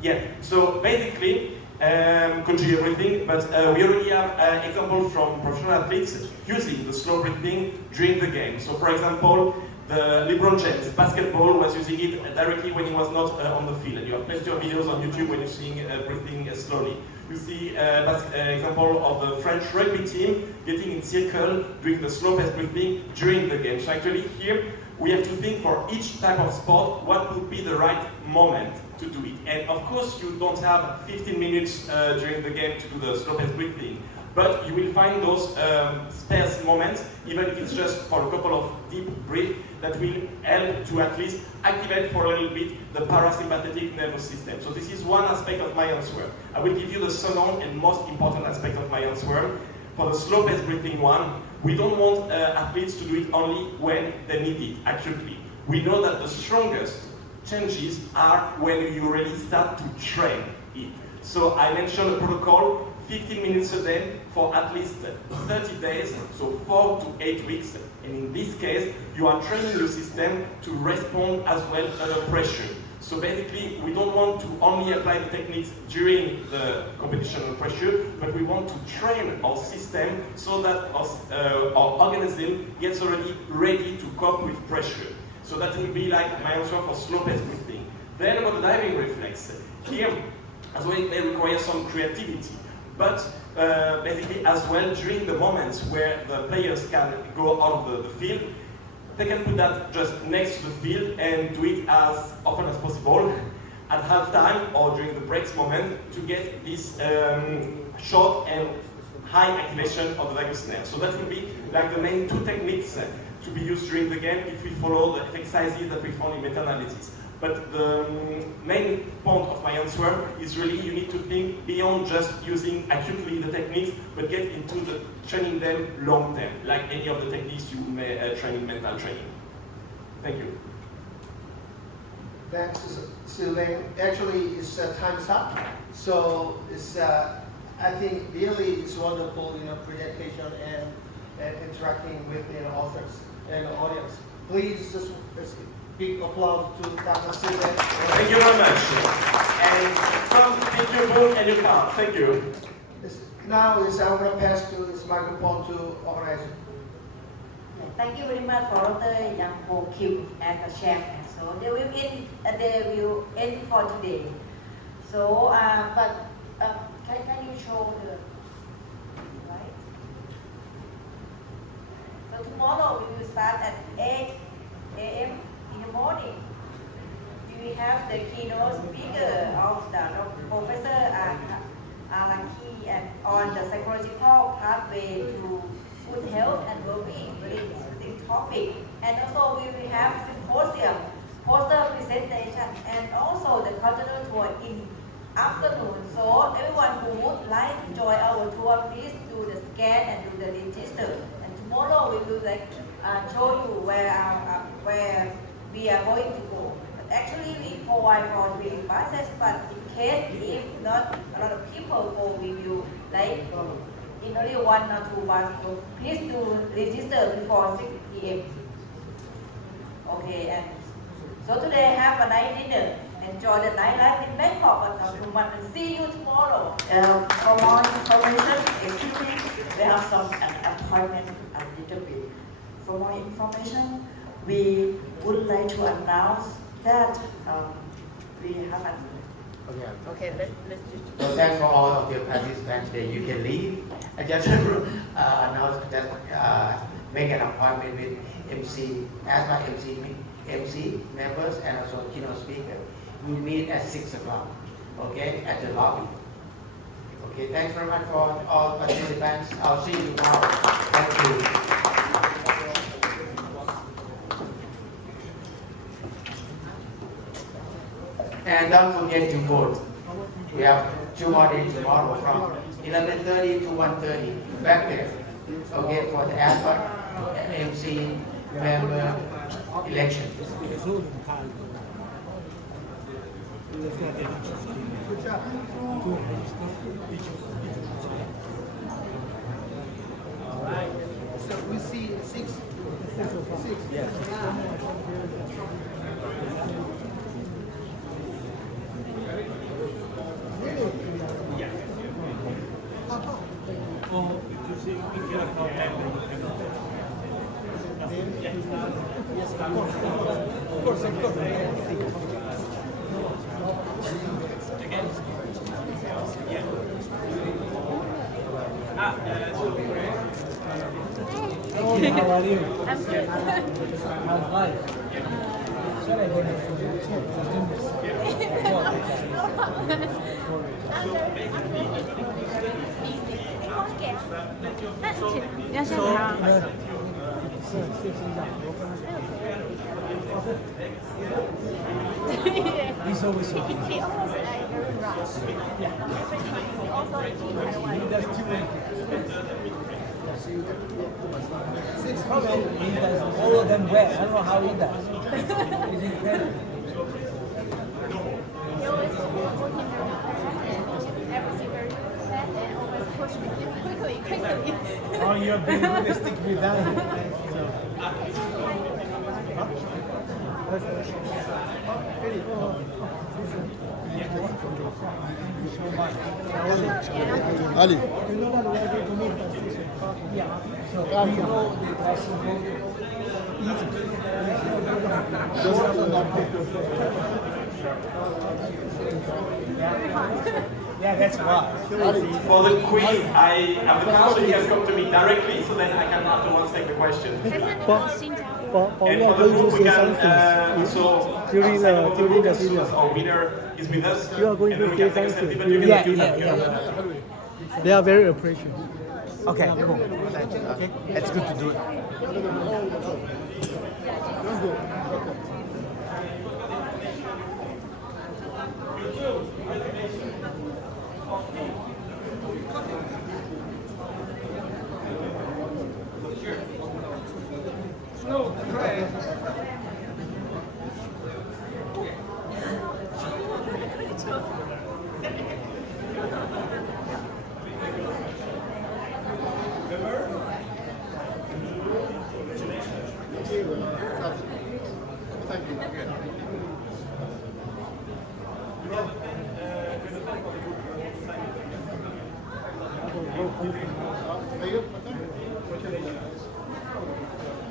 Yeah. So basically, could do everything, but we already have examples from professional athletes using the slow breathing during the game. So for example, the LeBron James basketball was using it directly when he was not on the field. And you have plenty of videos on YouTube when you're seeing breathing slowly. You see example of the French rugby team getting in circle doing the slow pace breathing during the game. So actually here we have to think for each type of sport what would be the right moment to do it. And of course you don't have 15 minutes during the game to do the slow pace breathing. But you will find those sparse moments, even if it's just for a couple of deep breaths, that will help to at least activate for a little bit the parasympathetic nervous system. So this is one aspect of my answer. I will give you the second and most important aspect of my answer. For the slow pace breathing one, we don't want athletes to do it only when they need it, acutely. We know that the strongest changes are when you really start to train it. So I mentioned a protocol, 15 minutes a day for at least 30 days, so 4 to 8 weeks. And in this case, you are training your system to respond as well under pressure. So basically, we don't want to only apply the techniques during the competition under pressure, but we want to train our system so that our organism gets already ready to cope with pressure. So that will be like my answer for slow pace breathing. Then about the diving reflex. Here, as well, it may require some creativity. But basically as well during the moments where the players can go out of the field, they can put that just next to the field and do it as often as possible at halftime or during the breaks moment to get this short and high activation of the vagus nerve. So that will be like the main two techniques to be used during the game if we follow the exercises that we found in meta-analysis. But the main point of my answer is really you need to think beyond just using acutely the techniques, but get into the training them long term, like any of the techniques you may train in mental training. Thank you. Thanks, Sylvain. Actually, it's time's up. So it's I think really it's wonderful, presentation and interacting with authors and audience. Please just big applause to Dr. Sylvain. Thank you very much. And come take your book and your card. Thank you. Now I'm going to pass this microphone to organizer. Thank you very much for Dr. Yang Ho Kim as the chairman. So they will end for today. So, can you show the right? So tomorrow we will start at 8 a.m. in the morning. We have the keynote speaker of the Professor Alaki and on the psychological pathway to good health and well-being, very interesting topic. And also we will have symposium, poster presentation, and also the cultural tour in afternoon. So everyone who would like to join our tour, please do the scan and do the register. And tomorrow we will show you where we are going to go. But actually we provide for 3 buses, but in case if not a lot of people go, we will in only 1 or 2 buses. So please do register before 6 p.m. Okay, and so today have a nice dinner. enjoy the nightlife in Bangkok too much and see you tomorrow. For more information, excuse me, we have some appointment a little bit. For more information, we would like to announce that we have an Okay, let's just. So thanks for all of the participants that you can leave. I just announce that make an appointment with MC, ASPA MC members and also keynote speaker. We meet at 6 o'clock, okay, at the lobby. Okay, thanks very much for all participants. I'll see you tomorrow. Thank you. And don't forget to vote. We have 2 more days tomorrow from 11:30 to 1:30 back there. Okay, for the ASPASP MC member election. Good job. All right. So we see 6. 6. Yes. Of course. How are you? I'm good. How's life? Sorry, I didn't要先给他。 He's always so busy. He almost very rushed. Yeah. Every time. He also in Taiwan. He does too many things. He does all of them well. I don't know how he does. He's incredible. He always working very fast and everything very fast and always push me quickly. Oh, you're being realistic with that. Ali. You know that we are going to meet at 6 o'clock? Yeah. So we know the dressing room Yeah, that's why. For the quiz, I have the council, you guys come to me directly, so then I can afterwards take the question. And for the group, we can, so during the students, our winner is with us. You are going and then to we can say take a something. selfie, but you can do that. Yeah. They are very appreciative. Okay, cool. Okay, that's good to do it.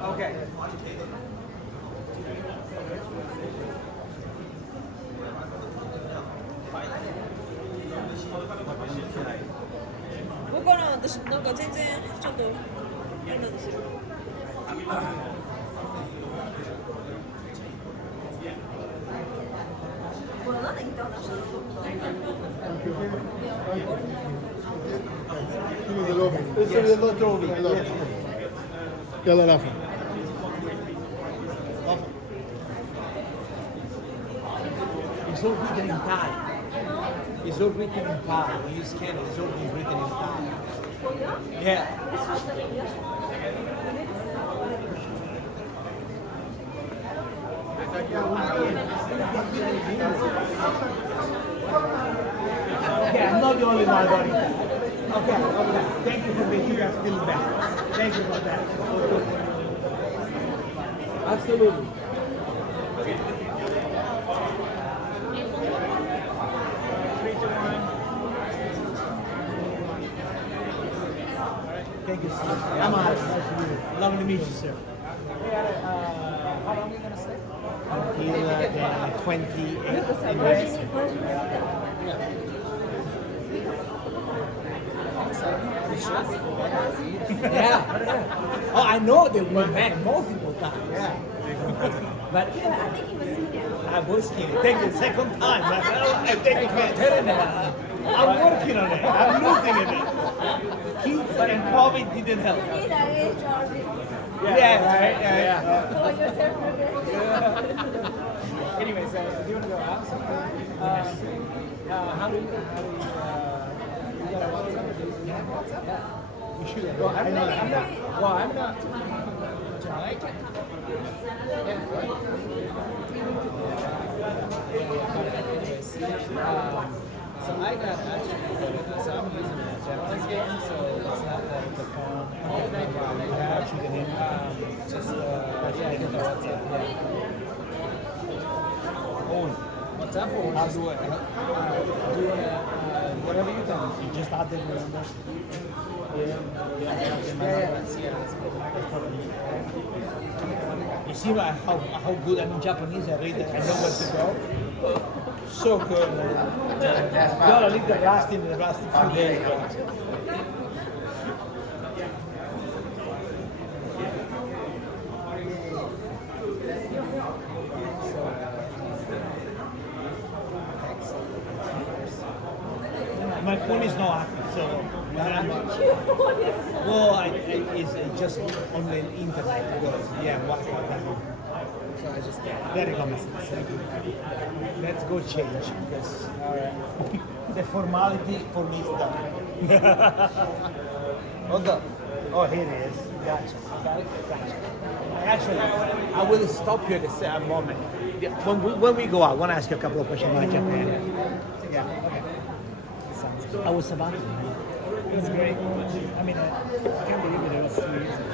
Okay. It's all written in Thai. It's all written in Thai. When you scan it, it's all written in Thai. Yeah. Okay, I'm not the only one about it. Okay. Thank you for making us feel better. Thank you for that. Absolutely. Thank you, sir. I'm Alex. Lovely to meet you, sir. How long are you going to stay? Until the 28th. Yeah. Oh, I know they went back multiple times. Yeah. But I think he was senior. I was kidding. Take the second time. I take it. I'm working on it. I'm losing it. Kids and COVID didn't help. You need an HRV. Yeah, right. Yeah. For yourself. Anyways, do you want to go out sometime? How do you got a WhatsApp? Do you have WhatsApp? Yeah. You should. Well, I'm not. Do I like it? Yeah. Anyways, so I got actually, so I'm using a Japanese game, so it's not like the phone. I actually get in. Just, I get the WhatsApp. Yeah. Oh, WhatsApp or how do I? Do you wanna, whatever you can. You just add the number. You see how good I'm in Japanese? I read it. I know where to go. So good. Gotta leave the last in the last few days. My phone is not active, so it's just on the internet because Wi-Fi. So I just there it comes. Let's go change because the formality for me is done. Hold up. Oh, here it is. Gotcha. Gotcha. Actually, I will stop you at a moment. When we go out, I want to ask you a couple of questions about Japan. Yeah. Okay. I was about to. It was great. I mean, I can't believe it was 2 years ago.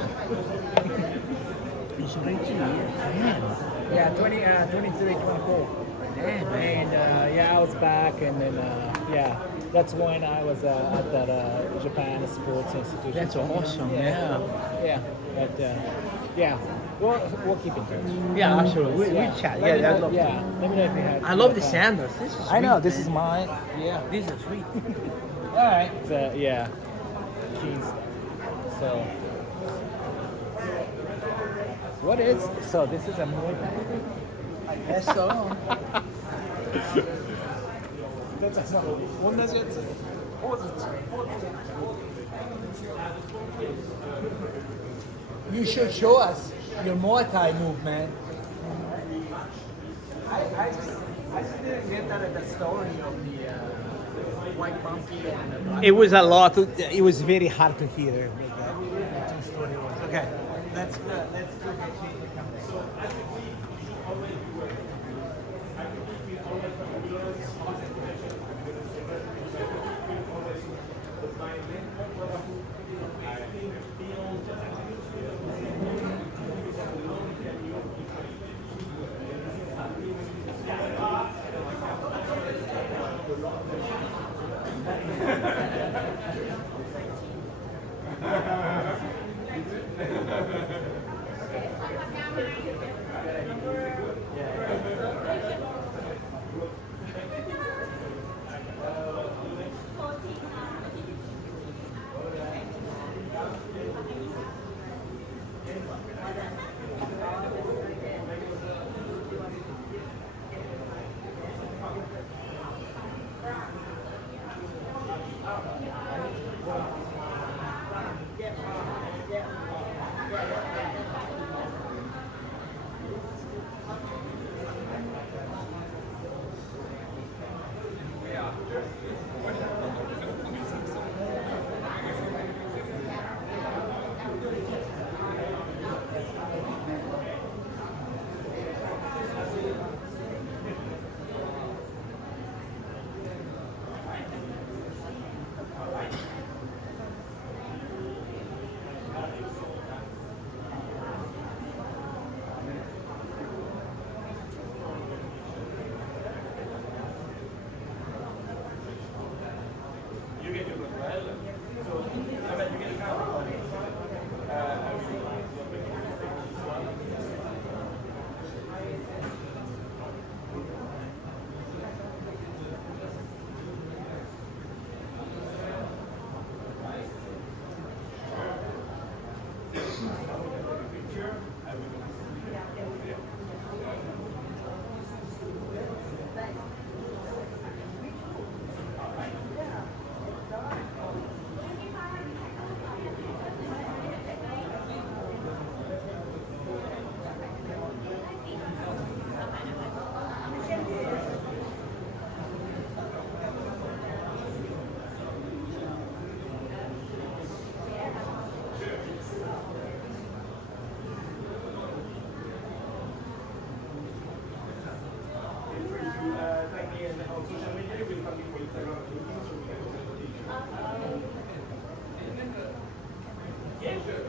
It's already 2 years. Man. Yeah, 23, 24. Man. And I was back, and then that's when I was at that Japan Sports Institution. That's awesome. Yeah. But we'll keep in touch. Yeah, absolutely. We chat. I'd love to. Let me know if you have. I love the sandals. This is sweet. I know. This is mine. Yeah. These are sweet. All right. Jeans. So. What is? So this is a Muay Thai? I guess so. You should show us your Muay Thai movement. I just didn't get that at the story of the white monkey and the black. It was a lot. It was very hard to hear. Okay, let's do it. and on social media, you will find me for Instagram and LinkedIn, so we can take you. Yeah, sure.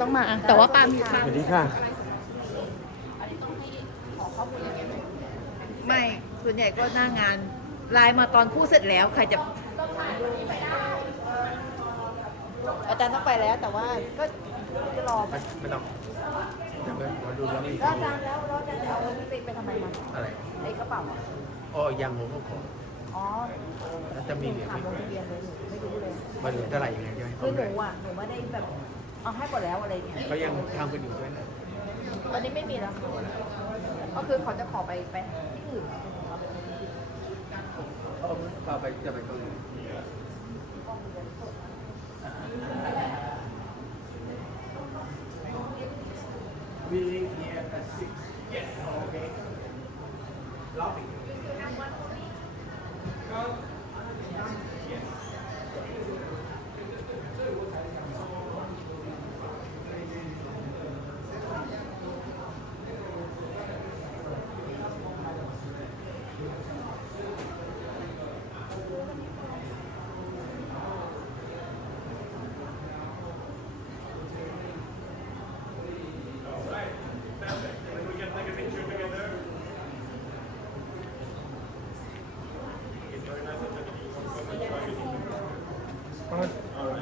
ต้องมาแต่ว่าปาล์มอยู่ค่ะ สวัสดีค่ะ ไม่ส่วนใหญ่ก็หน้างานไลน์มาตอนพูดเสร็จแล้วใครจะอาจารย์ต้องไปแล้วแต่ว่าก็จะรอไป ไม่ต้องจะไปมาดูแล้วไม่ แล้วอาจารย์แล้วอาจารย์จะเอาเงินไปทำไมมา อะไร ในกระเป๋าอ่ะ อ๋อยังผมก็ขอ อ๋อ แล้วจะมีเหลือ ถามลงทะเบียนเลยหนูไม่รู้เลย มันเหลือเท่าไหร่ยังไงใช่ไหม คือหนูอ่ะหนูไม่ได้แบบเอาให้หมดแล้วอะไรอย่างเงี้ย เขายังทำกันอยู่ด้วยนะ ตอนนี้ไม่มีแล้วค่ะก็คือเขาจะขอไปที่อื่น ก็ไปจะไปเกาหลี We leave here at 6. Yes. Okay. Lobby.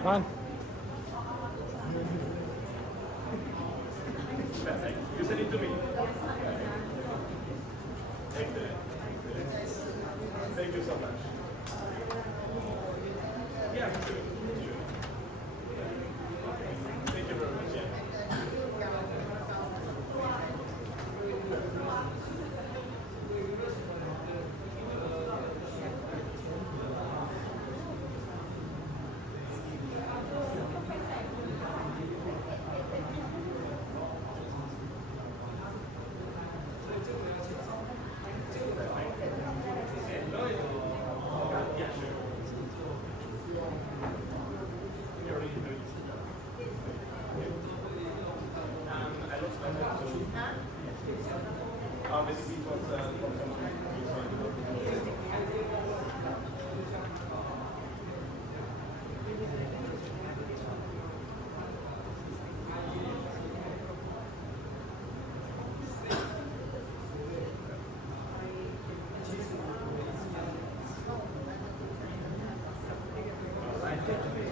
Fun. You send it to me. Excellent. Thank you so much. Yeah, sure. Thank you very much. Yeah. Basically, it was from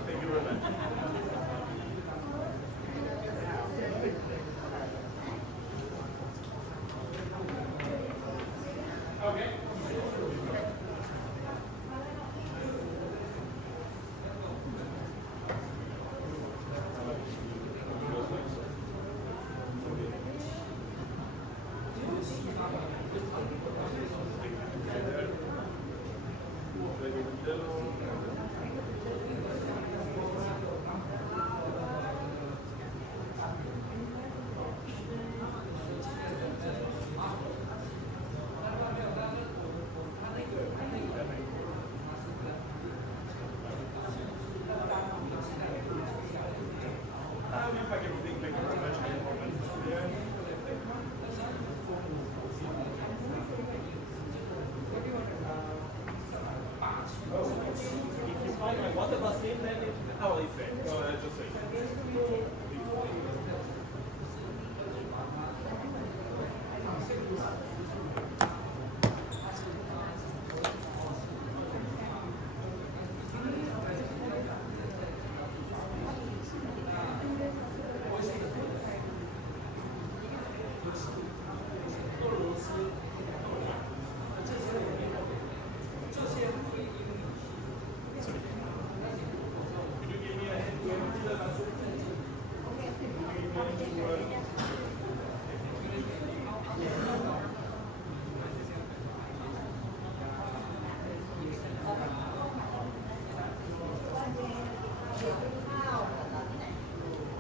Thank you very much. Okay.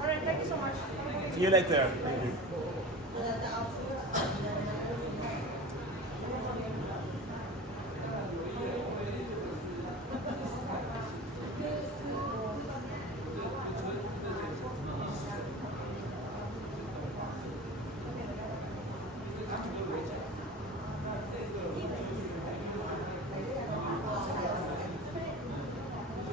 All right, thank you so much. See you later. Thank you.